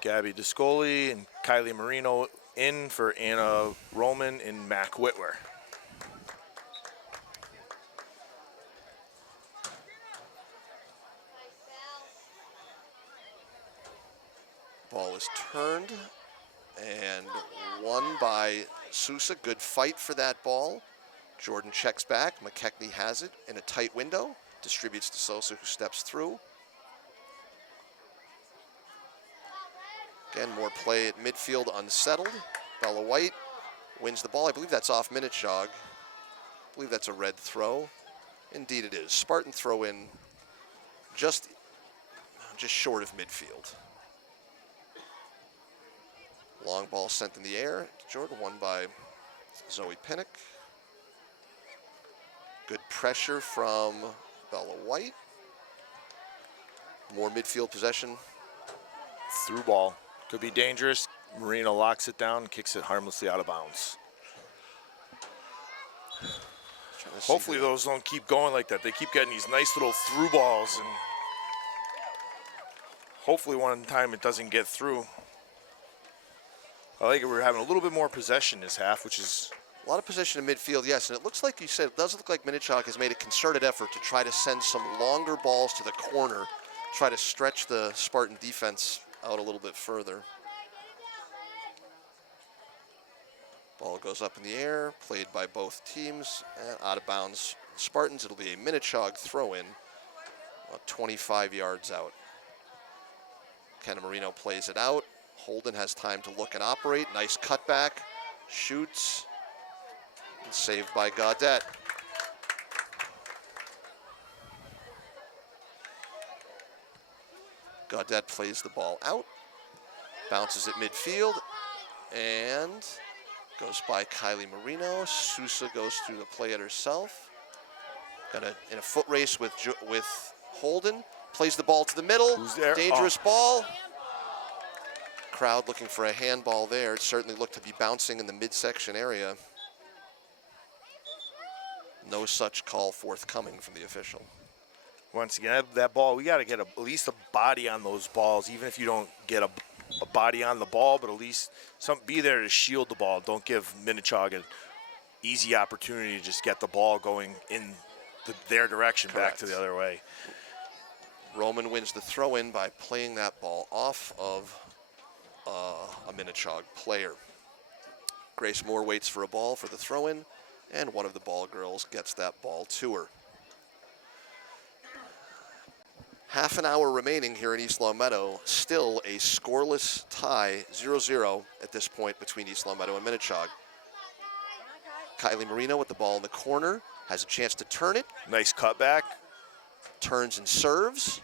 Gabby Discoli and Kylie Marino in for Anna Roman and Mac Whitwer. Ball is turned and won by Sousa. Good fight for that ball. Jordan checks back. McKechnie has it in a tight window. Distributes to Sosa, who steps through. Again, more play at midfield, unsettled. Bella White wins the ball. I believe that's off Minnechaug. I believe that's a red throw. Indeed it is. Spartan throw in just short of midfield. Long ball sent in the air. Jordan, won by Zoe Pinnock. Good pressure from Bella White. More midfield possession. Through ball. Could be dangerous. Marino locks it down, kicks it harmlessly out of bounds. Hopefully those don't keep going like that. They keep getting these nice little through balls, and hopefully one time it doesn't get through. I like it. We're having a little bit more possession this half, which is... A lot of possession in midfield, yes, and it looks like you said, it does look like Minnechaug has made a concerted effort to try to send some longer balls to the corner, try to stretch the Spartan defense out a little bit further. Ball goes up in the air, played by both teams, and out of bounds. Spartans, it'll be a Minnechaug throw-in, 25 yards out. Kenna Marino plays it out. Holden has time to look and operate. Nice cutback, shoots, and saved by Gaudette. Gaudette plays the ball out, bounces at midfield, and goes by Kylie Marino. Sousa goes through the play it herself. In a foot race with Holden. Plays the ball to the middle. Who's there? Dangerous ball. Crowd looking for a handball there. It certainly looked to be bouncing in the midsection area. No such call forthcoming from the official. Once again, that ball, we got to get at least a body on those balls, even if you don't get a body on the ball, but at least be there to shield the ball. Don't give Minnechaug an easy opportunity to just get the ball going in their direction. Correct. Back to the other way. Roman wins the throw-in by playing that ball off of a Minnechaug player. Grace Moore waits for a ball for the throw-in, and one of the ball girls gets that ball to her. Half an hour remaining here in East Long Meadow. Still a scoreless tie, 0-0 at this point between East Long Meadow and Minnechaug. Kylie Marino with the ball in the corner, has a chance to turn it. Nice cutback. Turns and serves.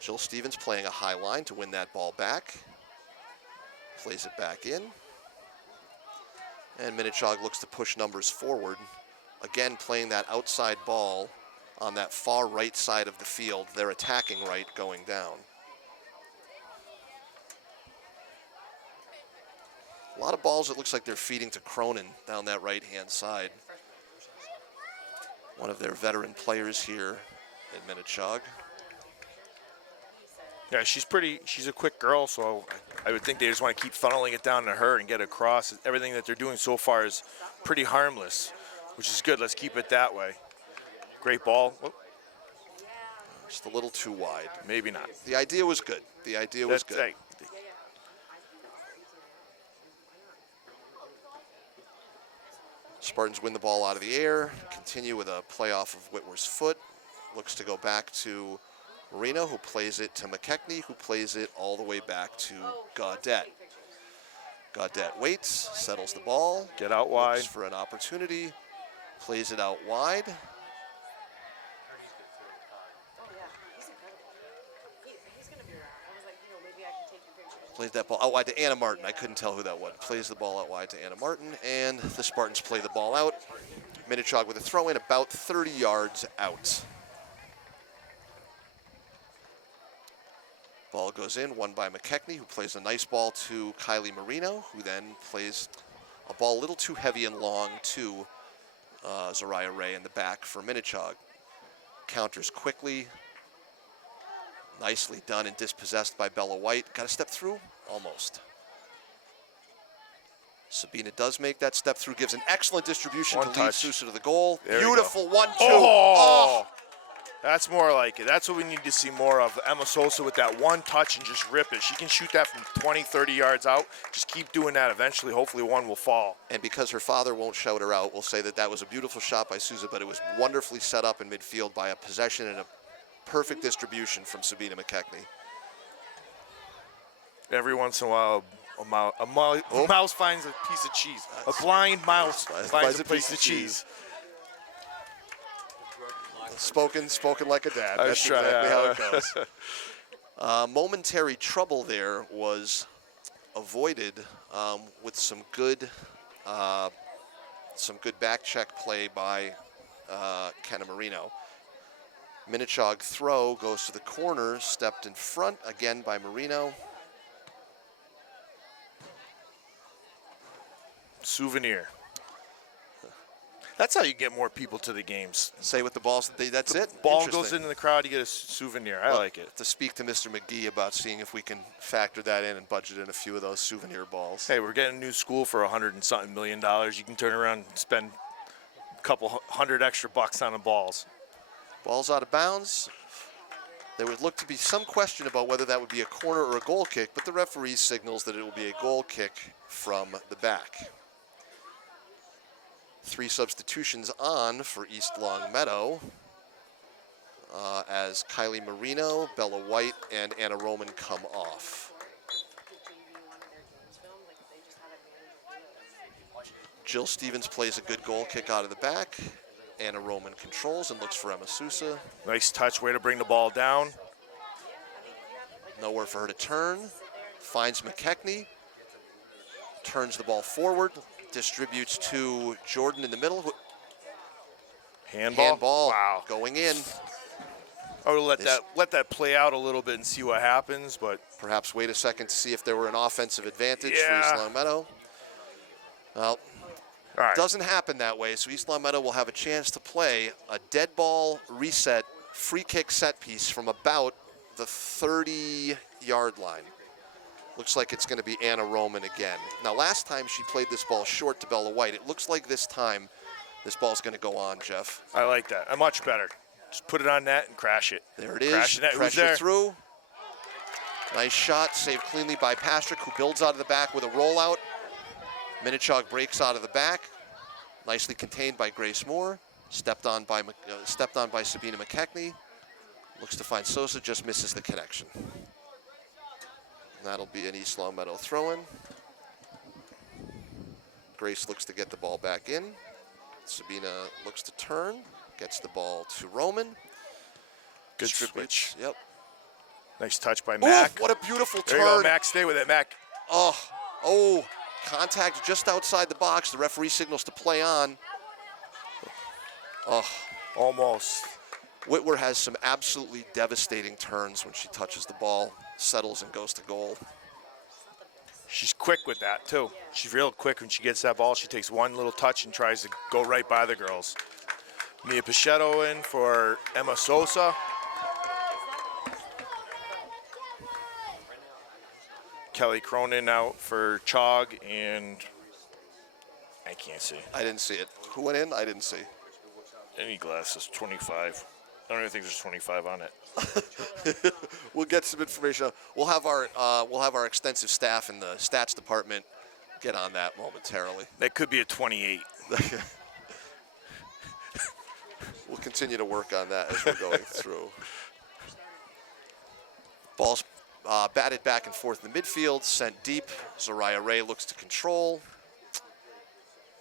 Jill Stevens playing a high line to win that ball back. Plays it back in. And Minnechaug looks to push numbers forward. Again, playing that outside ball on that far right side of the field. They're attacking right, going down. A lot of balls, it looks like they're feeding to Cronin down that right-hand side. One of their veteran players here in Minnechaug. Yeah, she's a quick girl, so I would think they just want to keep funneling it down to her and get across. Everything that they're doing so far is pretty harmless, which is good. Let's keep it that way. Great ball. Whoop. Just a little too wide. Maybe not. The idea was good. The idea was good. Right. Spartans win the ball out of the air, continue with a play off of Whitwer's foot. Looks to go back to Marino, who plays it to McKechnie, who plays it all the way back to Gaudette. Gaudette waits, settles the ball. Get out wide. Looks for an opportunity, plays it out wide. Plays that ball out wide to Anna Martin. I couldn't tell who that was. Plays the ball out wide to Anna Martin, and the Spartans play the ball out. Minnechaug with a throw in about 30 yards out. Ball goes in, won by McKechnie, who plays a nice ball to Kylie Marino, who then plays a ball a little too heavy and long to Zariah Ray in the back for Minnechaug. Counters quickly. Nicely done and dispossessed by Bella White. Got to step through? Almost. Sabina does make that step through, gives an excellent distribution to lead Sousa to the goal. There Beautiful 1-2. Oh! That's more like it. That's what we need to see more of. Emma Sosa with that one touch and just rip it. She can shoot that from 20, 30 yards out. Just keep doing that. Eventually, hopefully one will fall. And because her father won't shout her out, we'll say that that was a beautiful shot by Sousa, but it was wonderfully set up in midfield by a possession and a perfect distribution from Sabina McKechnie. Every once in a while, a mouse finds a piece of cheese. A blind mouse finds a piece of cheese. Spoken like a dad. I That's try, exactly how it goes. Momentary trouble there was avoided with some good back check play by Kenna Marino. Minnechaug throw goes to the corner, stepped in front again by Marino. Souvenir. That's how you get more people to the games. Say with the balls, that's it? Ball Interesting. goes into the crowd, you get a souvenir. I like it. To speak to Mr. McGee about seeing if we can factor that in and budget in a few of those souvenir balls. Hey, we're getting a new school for $100 and something million. You can turn around and spend a couple $100 extra bucks on the balls. Ball's out of bounds. There would look to be some question about whether that would be a corner or a goal kick, but the referee signals that it will be a goal kick from the back. 3 substitutions on for East Long Meadow as Kylie Marino, Bella White, and Anna Roman come off. Jill Stevens plays a good goal kick out of the back. Anna Roman controls and looks for Emma Sousa. Nice touch, way to bring the ball down. Nowhere for her to turn. Finds McKechnie. Turns the ball forward. Distributes to Jordan in the middle. Handball. Handball. Wow. Going in. I would let that play out a little bit and see what happens, but Perhaps wait a second to see if there were an offensive advantage for Yeah. East Long Meadow. Well, all right. doesn't happen that way, so East Long Meadow will have a chance to play a dead ball reset free kick set piece from about the 30-yard line. Looks like it's going to be Anna Roman again. Now, last time she played this ball short to Bella White. It looks like this time this ball's going to go on, Jeff. I like that. Much better. Just put it on net and crash it. There it is. Crash the net. Who's Pressure there? through. Nice shot, saved cleanly by Pastrick, who builds out of the back with a rollout. Minnechaug breaks out of the back. Nicely contained by Grace Moore. Stepped on by Sabina McKechnie. Looks to find Sosa, just misses the connection. That'll be an East Long Meadow throw-in. Grace looks to get the ball back in. Sabina looks to turn, gets the ball to Roman. Good Distributes. switch. Yep. Nice touch by Ooh, Mac. what a beautiful There you go, turn. Mac. Stay with it, Mac. Oh, contact just outside the box. The referee signals to play on. Oh, Almost. Whitwer has some absolutely devastating turns when she touches the ball, settles and goes to goal. She's quick with that, too. She's real quick when she gets that ball. She takes one little touch and tries to go right by the girls. Mia Pichetto in for Emma Sosa. Kelly Cronin out for Chaug, and I can't see. I didn't see it. Who went in? I didn't see. Any glasses, 25. I don't even think there's 25 on it. We'll get some information. We'll have our extensive staff in the stats department get on that momentarily. That could be a 28. We'll continue to work on that as we're going through. Ball's batted back and forth in the midfield, sent deep. Zariah Ray looks to control.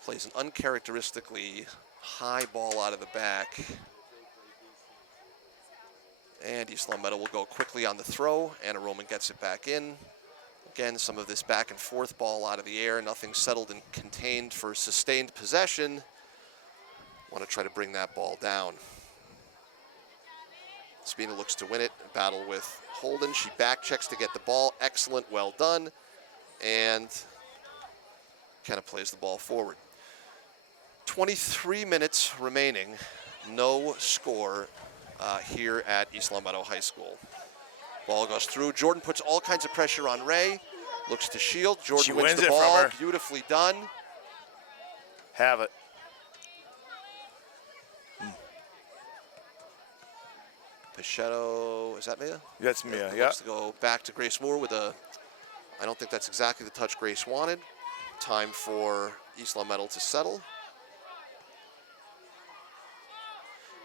Plays an uncharacteristically high ball out of the back. And East Long Meadow will go quickly on the throw. Anna Roman gets it back in. Again, some of this back and forth ball out of the air. Nothing settled and contained for sustained possession. Want to try to bring that ball down. Sabina looks to win it. Battle with Holden. She back checks to get the ball. Excellent, well done. And kind of plays the ball forward. 23 minutes remaining. No score here at East Long Meadow High School. Ball goes through. Jordan puts all kinds of pressure on Ray. Looks to shield. Jordan She wins wins the it ball. from her. Beautifully done. Have it. Pichetto, is that Mia? That's Mia, yeah. Looks to go back to Grace Moore with a, I don't think that's exactly the touch Grace wanted. Time for East Long Meadow to settle.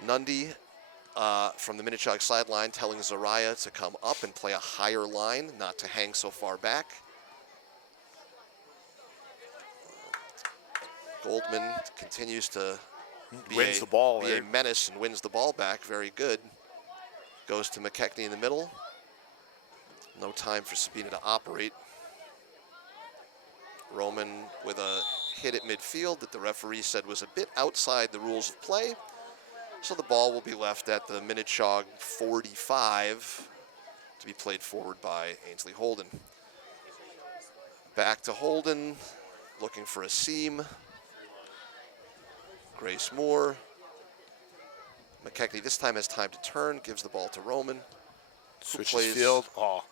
Nundy from the Minnechaug sideline telling Zariah to come up and play a higher line, not to hang so far back. Goldman continues to be a menace and wins the ball back. Very good. Goes to McKechnie in the middle. No time for Sabina to operate. Roman with a hit at midfield that the referee said was a bit outside the rules of play. So the ball will be left at the Minnechaug 45 to be played forward by Ainsley Holden. Back to Holden, looking for a seam. Grace Moore. McKechnie this time has time to turn, gives the ball to Roman. Switches field. Oh,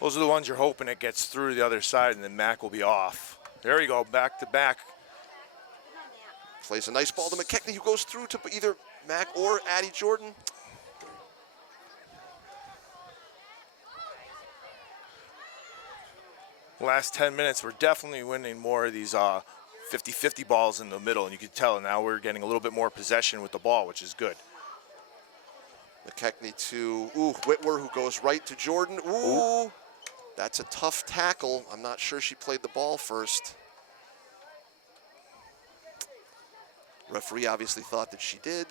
those are the ones you're hoping it gets through to the other side, and then Mac will be off. There you go, back to back. Plays a nice ball to McKechnie, who goes through to either Mac or Addie Jordan. Last 10 minutes, we're definitely winning more of these 50-50 balls in the middle, and you can tell now we're getting a little bit more possession with the ball, which is good. McKechnie to Whitwer, who goes right to Jordan. Ooh, that's a tough tackle. I'm not sure she played the ball first. Referee obviously thought that she did.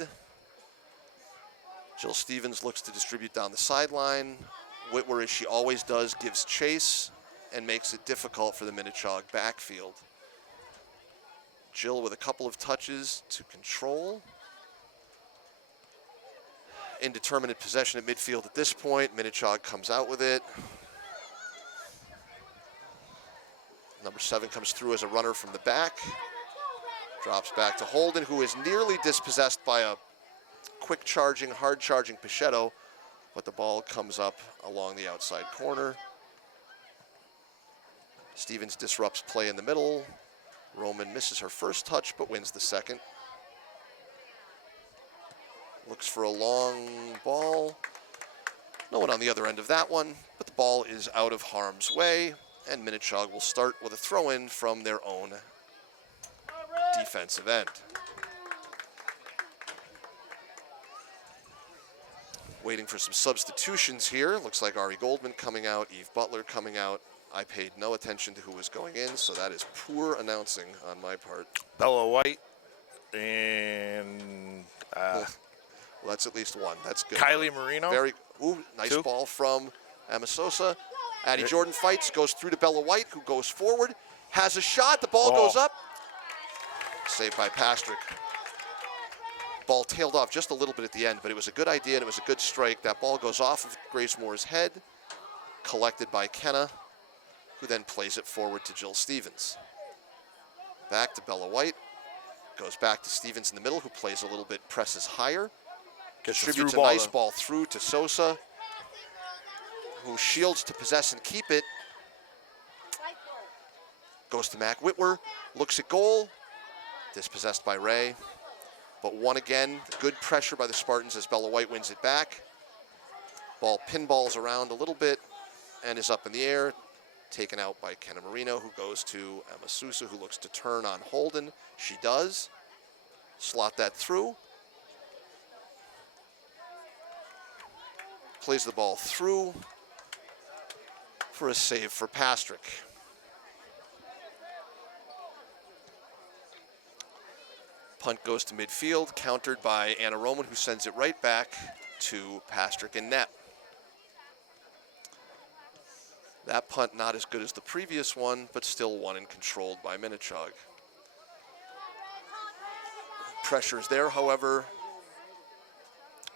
Jill Stevens looks to distribute down the sideline. Whitwer, as she always does, gives chase and makes it difficult for the Minnechaug backfield. Jill with a couple of touches to control. Indeterminate possession at midfield at this point. Minnechaug comes out with it. Number 7 comes through as a runner from the back. Drops back to Holden, who is nearly dispossessed by a quick charging, hard charging Pichetto, but the ball comes up along the outside corner. Stevens disrupts play in the middle. Roman misses her first touch, but wins the second. Looks for a long ball. No one on the other end of that one, but the ball is out of harm's way, and Minnechaug will start with a throw-in from their own defensive end. Waiting for some substitutions here. Looks like Ari Goldman coming out, Eve Butler coming out. I paid no attention to who was going in, so that is poor announcing on my part. Bella White and well, that's at least one. That's good. Kylie Marino. Nice 2. ball from Emma Sosa. Addie Jordan fights, goes through to Bella White, who goes forward, has a shot. The ball goes up. Saved by Pastrick. Ball tailed off just a little bit at the end, but it was a good idea and it was a good strike. That ball goes off of Grace Moore's head, collected by Kenna, who then plays it forward to Jill Stevens. Back to Bella White. Goes back to Stevens in the middle, who plays a little bit, presses higher. Distributes a nice ball through to Sosa, who shields to possess and keep it. Goes to Mac Whitwer, looks at goal. Dispossessed by Ray, but won again. Good pressure by the Spartans as Bella White wins it back. Ball pinballs around a little bit and is up in the air. Taken out by Kenna Marino, who goes to Emma Sousa, who looks to turn on Holden. She does. Slot that through. Plays the ball through for a save for Pastrick. Punt goes to midfield, countered by Anna Roman, who sends it right back to Pastrick and net. That punt not as good as the previous one, but still won and controlled by Minnechaug. Pressure is there, however.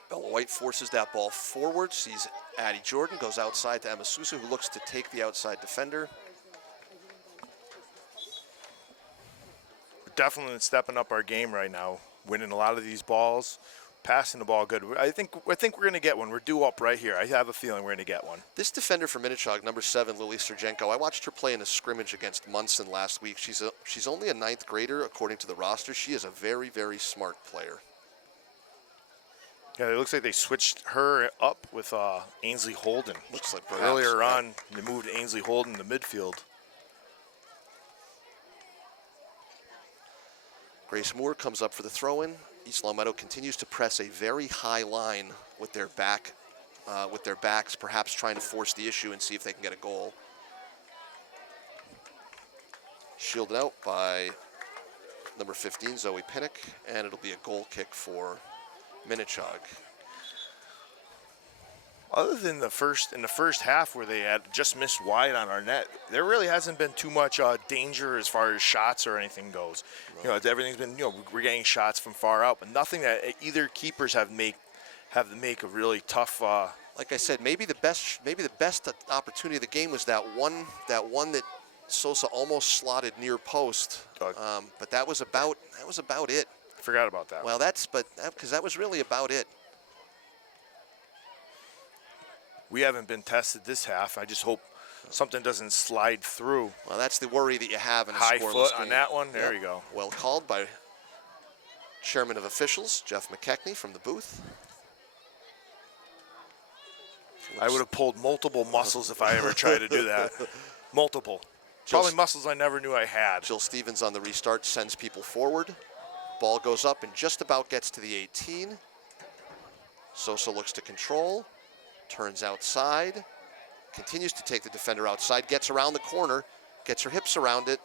Bella White forces that ball forward, sees Addie Jordan, goes outside to Emma Sousa, who looks to take the outside defender. We're definitely stepping up our game right now, winning a lot of these balls, passing the ball good. I think we're going to get one. We're due up right here. I have a feeling we're going to get one. This defender for Minnechaug, number 7, Lily Sergenko, I watched her play in a scrimmage against Munson last week. She's only a 9th grader according to the roster. She is a very, very smart player. Yeah, it looks like they switched her up with Ainsley Holden. Looks like perhaps, earlier on, they moved Ainsley Holden to midfield. Grace Moore comes up for the throw-in. East Long Meadow continues to press a very high line with their backs, perhaps trying to force the issue and see if they can get a goal. Shielded out by number 15, Zoe Pinnock, and it'll be a goal kick for Minnechaug. Other than in the first half where they had just missed wide on our net, there really hasn't been too much danger as far as shots or anything goes. Right. Everything's been, we're getting shots from far out, but nothing that either keepers have to make a really tough. Like I said, maybe the best opportunity of the game was that one that Sosa almost slotted near post, but that was about it. I forgot about that. Well, because that was really about it. We haven't been tested this half. I just hope something doesn't slide through. Well, that's the worry that you have in a high scoreless foot game. On that one. There you go. Well called by Chairman of Officials, Jeff McKechnie from the booth. I would have pulled multiple muscles if I ever tried to do that. Multiple. Probably muscles I never knew I had. Jill Stevens on the restart sends people forward. Ball goes up and just about gets to the 18. Sosa looks to control. Turns outside, continues to take the defender outside, gets around the corner, gets her hips around it,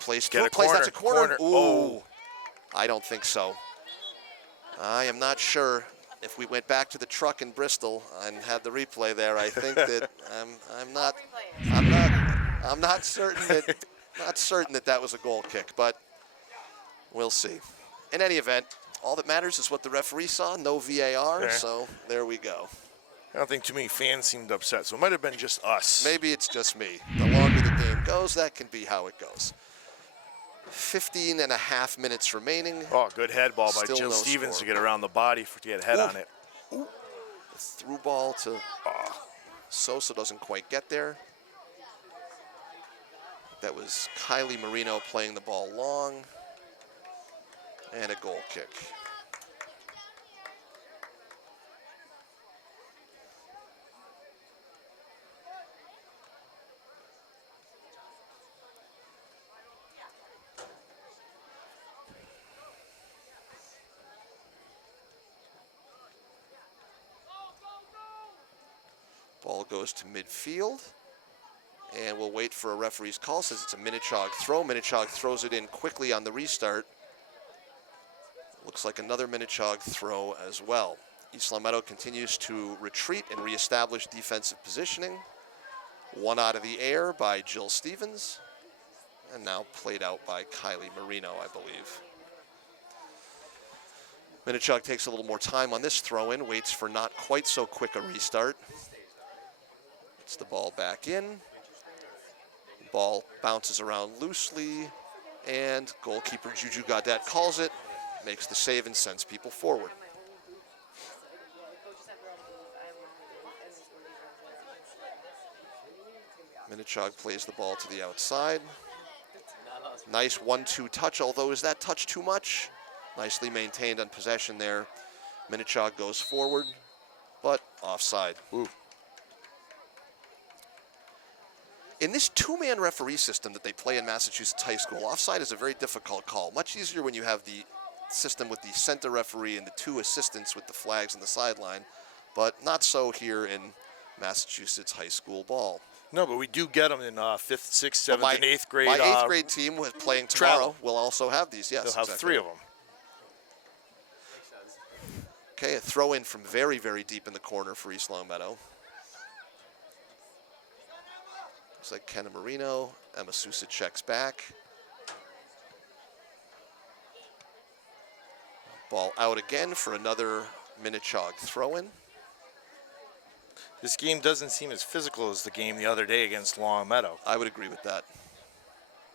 plays through, that's a corner. Ooh, oh. I don't think so. I am not sure. If we went back to the truck in Bristol and had the replay there, I think that I'm not certain that was a goal kick, but we'll see. In any event, all that matters is what the referee saw, no VAR, so there we go. I don't think too many fans seemed upset, so it might have been just us. Maybe it's just me. The longer the game goes, that can be how it goes. 15 and a half minutes remaining. Oh, good head ball by Still Jill no Stevens score. to get around the body to get a head on it. Ooh. The through ball to Sosa doesn't quite get there. That was Kylie Marino playing the ball long. And a goal kick. Ball goes to midfield. And we'll wait for a referee's call. Says it's a Minnechaug throw. Minnechaug throws it in quickly on the restart. Looks like another Minnechaug throw as well. East Long Meadow continues to retreat and reestablish defensive positioning. One out of the air by Jill Stevens. And now played out by Kylie Marino, I believe. Minnechaug takes a little more time on this throw-in, waits for not quite so quick a restart. Gets the ball back in. Ball bounces around loosely, and goalkeeper Juju Gaudet calls it, makes the save, and sends people forward. Minnechaug plays the ball to the outside. Nice 1-2 touch, although is that touch too much? Nicely maintained on possession there. Minnechaug goes forward, but offside. Ooh. In this two-man referee system that they play in Massachusetts high school, offside is a very difficult call. Much easier when you have the system with the center referee and the two assistants with the flags on the sideline, but not so here in Massachusetts high school ball. No, but we do get them in 5th, 6th, 7th, and 8th grade. My 8th grade team was playing tomorrow. Travel. Will also have these, yes. They'll have exactly. 3 of them. Okay, a throw in from very, very deep in the corner for East Long Meadow. Looks like Kenna Marino. Emma Sousa checks back. Ball out again for another Minnechaug throw-in. This game doesn't seem as physical as the game the other day against Long Meadow. I would agree with that.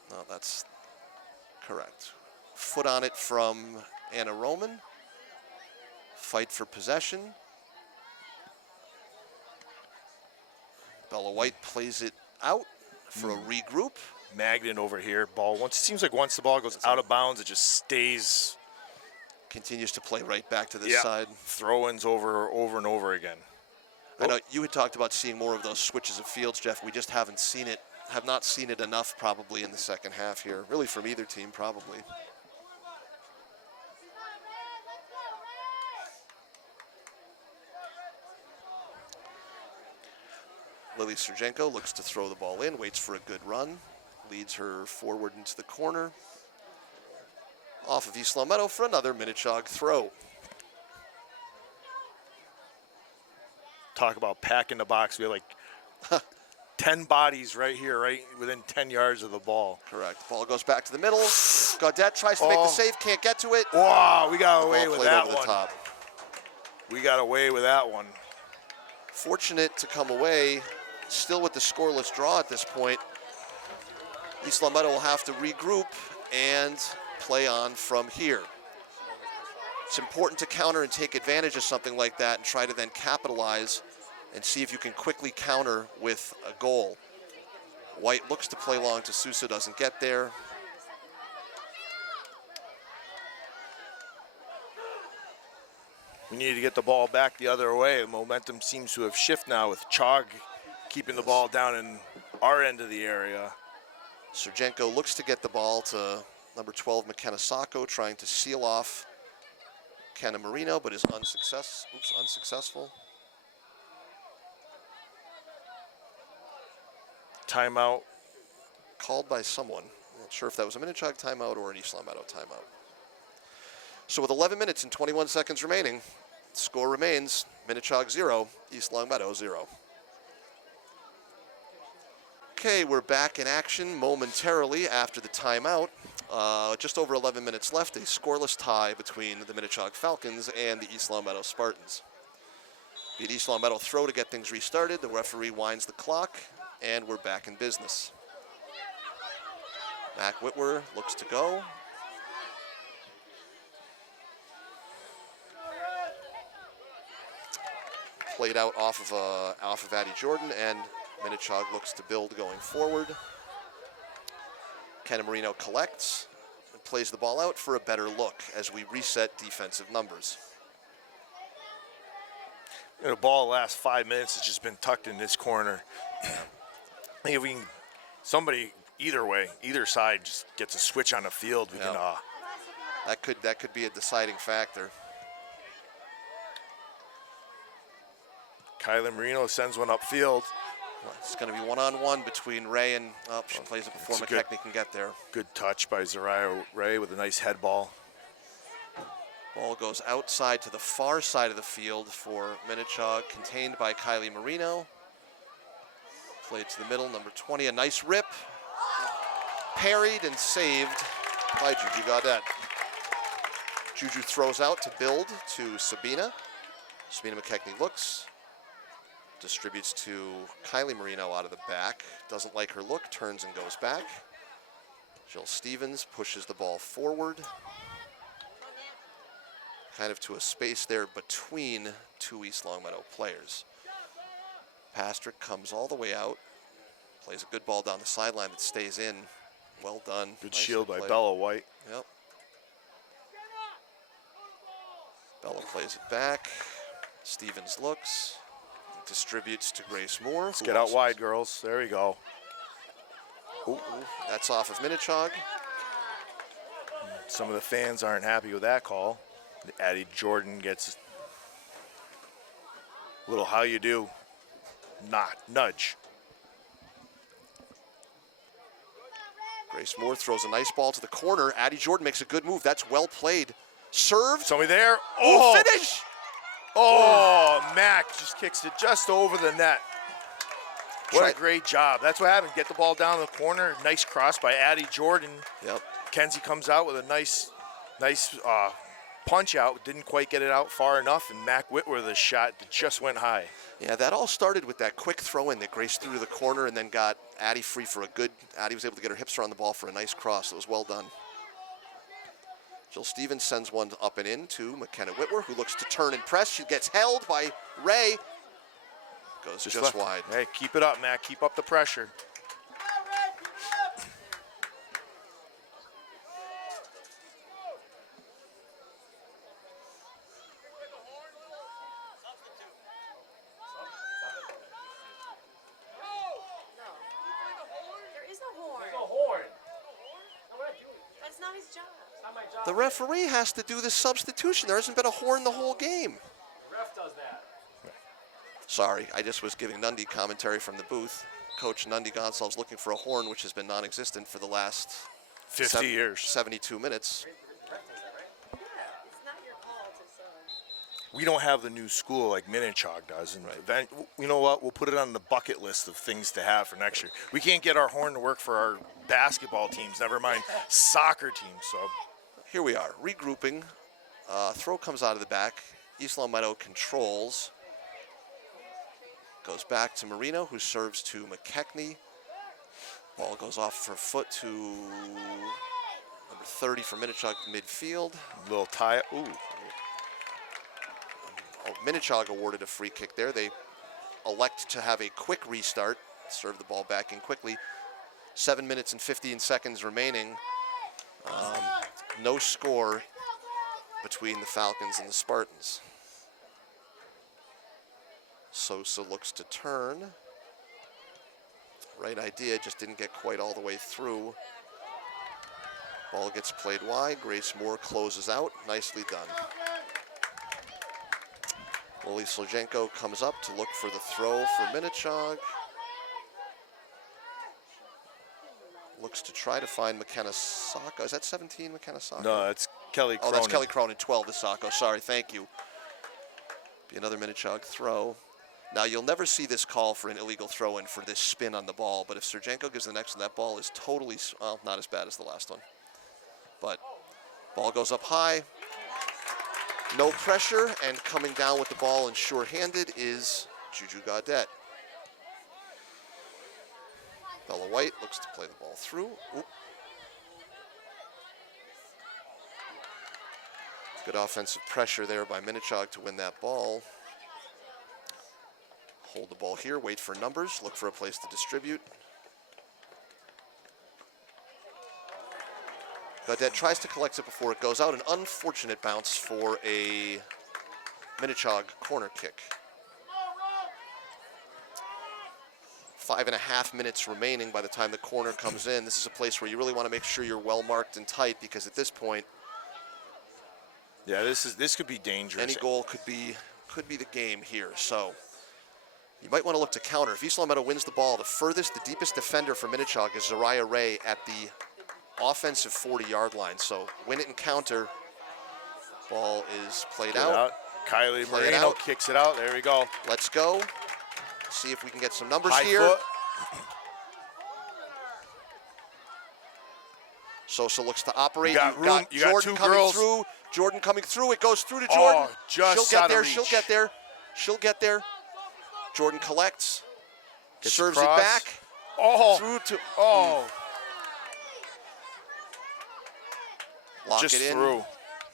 No, that's correct. Foot on it from Anna Roman. Fight for possession. Bella White plays it out for a regroup. Magnet over here. Ball. It seems like once the ball goes out of bounds, it just stays. Continues to play right back to this side. Throw-ins over and over again. I know you had talked about seeing more of those switches of fields, Jeff. We just haven't seen it, have not seen it enough probably in the second half here. Really from either team, probably. Lily Surjenko looks to throw the ball in, waits for a good run, leads her forward into the corner. Off of East Long Meadow for another Minnechaug throw. Talk about packing the box. We have like 10 bodies right here, right within 10 yards of the ball. Correct. Ball goes back to the middle. Gaudette tries to make the save, can't get to it. Wow, we got away Ball with played that over the one. top. We got away with that one. Fortunate to come away still with the scoreless draw at this point. East Long Meadow will have to regroup and play on from here. It's important to counter and take advantage of something like that and try to then capitalize and see if you can quickly counter with a goal. White looks to play long to Sousa, doesn't get there. We need to get the ball back the other way. Momentum seems to have shifted now with Chaug keeping the ball down in our end of the area. Surjenko looks to get the ball to number 12, McKenna Sacco, trying to seal off Kenna Marino, but is unsuccessful. Timeout. Called by someone. Not sure if that was a Minnechaug timeout or an East Long Meadow timeout. So with 11 minutes and 21 seconds remaining, the score remains Minnechaug 0, East Long Meadow 0. Okay, we're back in action momentarily after the timeout. Just over 11 minutes left, a scoreless tie between the Minnechaug Falcons and the East Long Meadow Spartans. Be an East Long Meadow throw to get things restarted. The referee winds the clock, and we're back in business. Mac Whitwer looks to go. Played out off of Addie Jordan, and Minnechaug looks to build going forward. Kenna Marino collects and plays the ball out for a better look as we reset defensive numbers. The ball the last 5 minutes has just been tucked in this corner. I think if we can, somebody either way, either side just gets a switch on the field, we can. That could be a deciding factor. Kylie Marino sends one upfield. It's going to be one-on-one between Ray and she plays it before McKechnie can get there. Good touch by Zariah Ray with a nice head ball. Ball goes outside to the far side of the field for Minnechaug, contained by Kylie Marino. Played to the middle, number 20, a nice rip. Parried and saved by Juju Gaudette. Juju throws out to build to Sabina. Sabina McKechnie looks. Distributes to Kylie Marino out of the back. Doesn't like her look, turns and goes back. Jill Stevens pushes the ball forward. Kind of to a space there between two East Long Meadow players. Pastrick comes all the way out. Plays a good ball down the sideline that stays in. Well done. Good Nicely shield by played. Bella White. Yep. Bella plays it back. Stevens looks. Distributes to Grace Moore. Let's get out wide, girls. There we go. Ooh, that's off of Minnechaug. Some of the fans aren't happy with that call. Addie Jordan gets a little how you do, nudge. Grace Moore throws a nice ball to the corner. Addie Jordan makes a good move. That's well played. Served. Somebody there. Oh, finish! Oh, Mac just kicks it just over the net. What a great job. That's what happened. Get the ball down the corner. Nice cross by Addie Jordan. Yep. Kenzie comes out with a nice punch out. Didn't quite get it out far enough, and Mac Whitwer the shot that just went high. Yeah, that all started with that quick throw in that Grace threw to the corner and then got Addie free for a good. Addie was able to get her hips around the ball for a nice cross. It was well done. Jill Stevens sends one up and in to McKenna Whitwer, who looks to turn and press. She gets held by Ray. Goes just wide. Hey, keep it up, Mac. Keep up the pressure. There is no horn. That's not his job. The referee has to do this substitution. There hasn't been a horn the whole game. The ref does that. Sorry, I just was giving Nundy commentary from the booth. Coach Nundy Gonsalves looking for a horn, which has been non-existent for the last 50 years. 72 minutes. It's not your call to serve. We don't have the new school like Minnechaug does, and Right. then you know what? We'll put it on the bucket list of things to have for next year. We can't get our horn to work for our basketball teams, never mind soccer teams. So Here we are, regrouping. Throw comes out of the back. East Long Meadow controls. Goes back to Marino, who serves to McKechnie. Ball goes off her foot to number 30 for Minnechaug midfield. little tie. Ooh, Minnechaug awarded a free kick there. They elect to have a quick restart, serve the ball back in quickly. 7 minutes and 15 seconds remaining. No score between the Falcons and the Spartans. Sosa looks to turn. Right idea, just didn't get quite all the way through. Ball gets played wide. Grace Moore closes out. Nicely done. Lily Slojenko comes up to look for the throw for Minnechaug. Looks to try to find McKenna Sacco. Is that 17, McKenna Sacco? no, that's Kelly. Oh, that's Cronin. Kelly Cronin, 12 is Sacco. Sorry, thank you. Be another Minnechaug throw. Now, you'll never see this call for an illegal throw-in for this spin on the ball, but if Sergenko gives the next one, that ball is totally, well, not as bad as the last one. But ball goes up high. No pressure, and coming down with the ball and sure-handed is Juju Gaudet. Bella White looks to play the ball through. Oop. Good offensive pressure there by Minnechaug to win that ball. Hold the ball here, wait for numbers, look for a place to distribute. Gaudet tries to collect it before it goes out. An unfortunate bounce for a Minnechaug corner kick. 5.5 minutes remaining by the time the corner comes in. This is a place where you really want to make sure you're well marked and tight, because at this point, Yeah, this could be dangerous. any goal could be the game here. So you might want to look to counter. If East Long Meadow wins the ball, the deepest defender for Minnechaug is Zariah Ray at the offensive 40-yard line. So win it and counter. Ball is played Get out. Kylie Play it Marino out. kicks it out. There we go. Let's go. See if we can get some numbers High here. foot. Sosa looks to operate. You got room. You got Jordan two coming girls. through. Get coming through. It goes through to Jordan. Oh, just She'll out get there. of She'll reach. get there. She'll get there. Jordan collects. Gets Serves across. it back. Oh, Through to. oh, Lock just it in. through.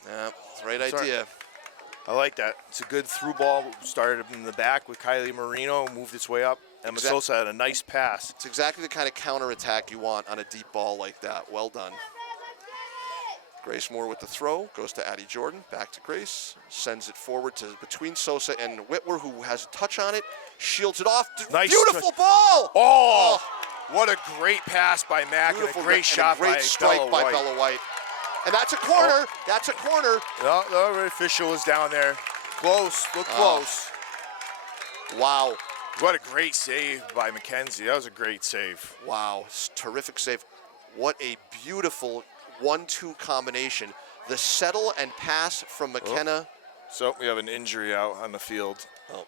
Yeah, it's the right Sorry. idea. I like that. It's a good through ball. Started in the back with Kylie Marino, moved its way up. Emma Sosa had a nice pass. It's exactly the kind of counterattack you want on a deep ball like that. Well done. Grace Moore with the throw. Goes to Addie Jordan. Back to Grace. Sends it forward to between Sosa and Whitwer, who has a touch on it. Shields it off. Nice Beautiful touch. ball! Oh, what a great pass by Mack and a Beautiful great shot great by strike Bella by White. Bella White. And that's a corner. That's a corner. No, the official was down there. Close, look close. Wow. What a great save by Mackenzie. That was a great save. Wow. Terrific save. What a beautiful 1-2 combination. The settle and pass from McKenna. So we have an injury out on the field. Oh.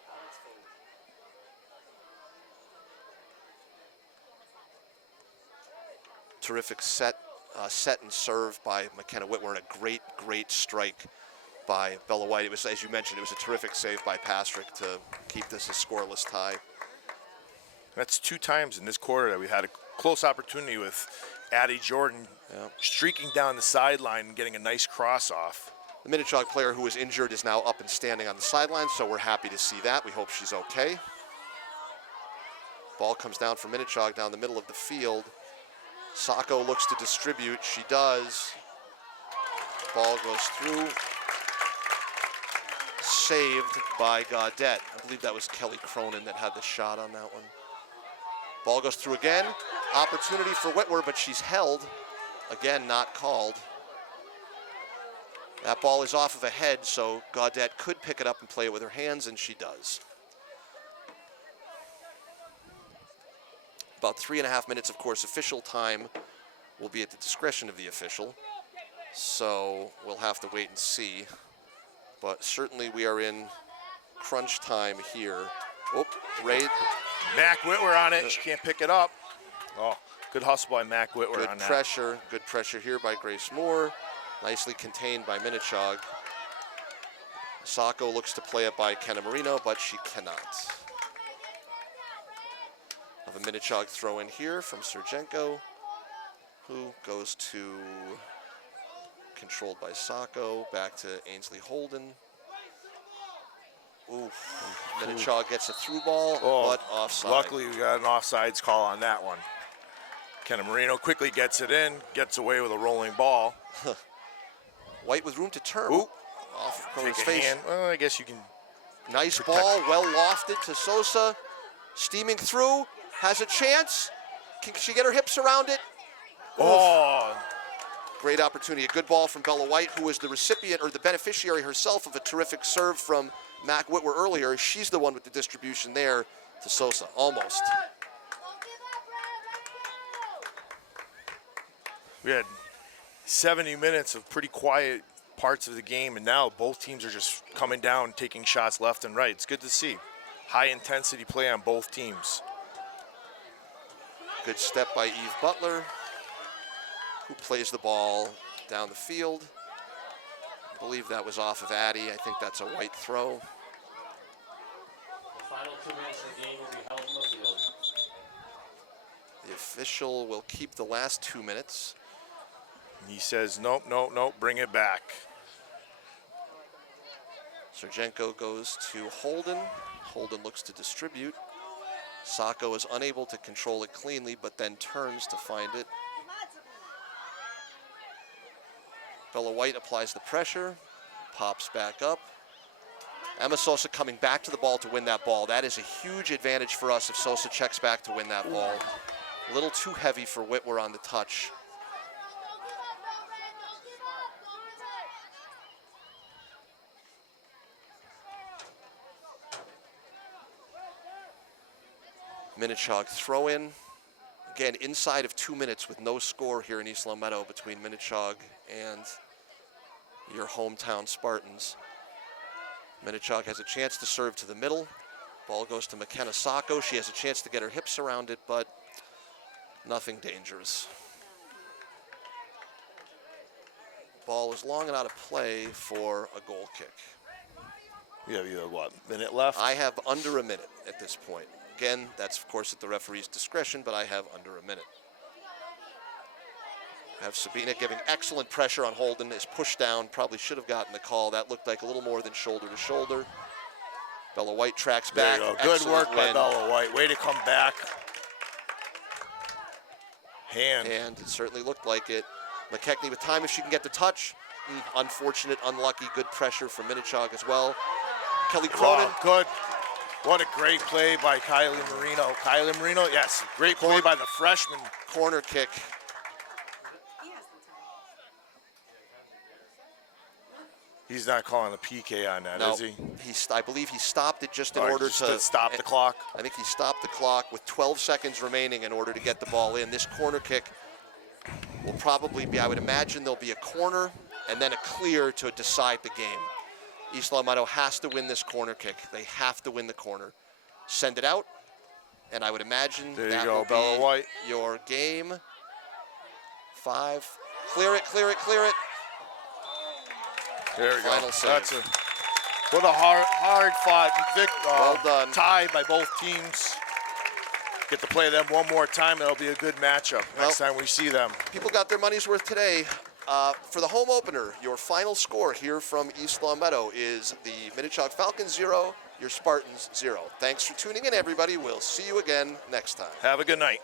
Terrific set and serve by McKenna Whitwer, and a great strike by Bella White. It was, as you mentioned, it was a terrific save by Pastrick to keep this a scoreless tie. That's 2 times in this quarter that we had a close opportunity with Addie Jordan streaking down the sideline and getting a nice cross off. The Minnechaug player who was injured is now up and standing on the sideline, so we're happy to see that. We hope she's okay. Ball comes down for Minnechaug down the middle of the field. Sacco looks to distribute. She does. Ball goes through. Saved by Gaudet. I believe that was Kelly Cronin that had the shot on that one. Ball goes through again. Opportunity for Whitwer, but she's held. Again, not called. That ball is off of a head, so Gaudet could pick it up and play it with her hands, and she does. about 3.5 minutes. Of course, official time will be at the discretion of the official. So we'll have to wait and see. But certainly we are in crunch time here. Oh, Ray. Mac Whitwer on it. She can't pick it up. Oh, good hustle by Mac Whitwer Good on that. pressure. Good pressure here by Grace Moore. Nicely contained by Minnechaug. Sacco looks to play it by Kenna Marino, but she cannot. Have a Minnechaug throw in here from Sergenko, who goes to controlled by Sacco, back to Ainsley Holden. Oof. Minnechaug gets a through ball, but offside. Luckily, we got an offsides call on that one. Kenna Marino quickly gets it in, gets away with a rolling ball. White with room to turn. Ooh. Off Take Cronin's a face. hand. Well, I guess you can. Nice ball, well lofted to Sosa. Steaming through, has a chance. Can she get her hips around it? Oh, Great opportunity. A good ball from Bella White, who was the recipient or the beneficiary herself of a terrific serve from Mac Whitwer earlier. She's the one with the distribution there to Sosa, almost. we had 70 minutes of pretty quiet parts of the game, and now both teams are just coming down, taking shots left and right. It's good to see. High intensity play on both teams. Good step by Eve Butler, who plays the ball down the field. I believe that was off of Addie. I think that's a White throw. The final 2 minutes of the game will be held in the field. The official will keep the last 2 minutes. He says, nope, nope, nope, bring it back. Sergenko goes to Holden. Holden looks to distribute. Sacco is unable to control it cleanly, but then turns to find it. Bella White applies the pressure, pops back up. Emma Sosa coming back to the ball to win that ball. That is a huge advantage for us if Sosa checks back to win that ball. A little too heavy for Whitwer on the touch. Minnechaug throw in. Again, inside of 2 minutes with no score here in East Long Meadow between Minnechaug and your hometown Spartans. Minnechaug has a chance to serve to the middle. Ball goes to McKenna Sacco. She has a chance to get her hips around it, but nothing dangerous. Ball is long and out of play for a goal kick. We have either, what, minute left? I have under a minute at this point. Again, that's of course at the referee's discretion, but I have under a minute. I have Sabina giving excellent pressure on Holden, is pushed down, probably should have gotten the call. That looked like a little more than shoulder to shoulder. Bella White tracks back. There you go. Good work by win. Bella White. Way to come back. Hand. And it certainly looked like it. McKechnie with time if she can get the touch. Unfortunate, unlucky, good pressure from Minnechaug as well. Kelly Cronin. Wow, good. What a great play by Kylie Marino. Kylie Marino, yes, great play by the freshman. Corner kick. He's not calling a PK on that, No, is he? I believe he stopped it just in Or order just to stop the clock. I think he stopped the clock with 12 seconds remaining in order to get the ball in. This corner kick will probably be, I would imagine there'll be a corner and then a clear to decide the game. East Long Meadow has to win this corner kick. They have to win the corner. Send it out, and I would imagine There you that go, will Bella be White. your game. 5. Clear it, clear it, clear it. There we Final go. save. That's a what a hard fought Well done. tie by both teams. Get to play them one more time. That'll be a good matchup next time we see them. People got their money's worth today. For the home opener, your final score here from East Long Meadow is the Minnechaug Falcons 0, your Spartans 0. Thanks for tuning in, everybody. We'll see you again next time. Have a good night.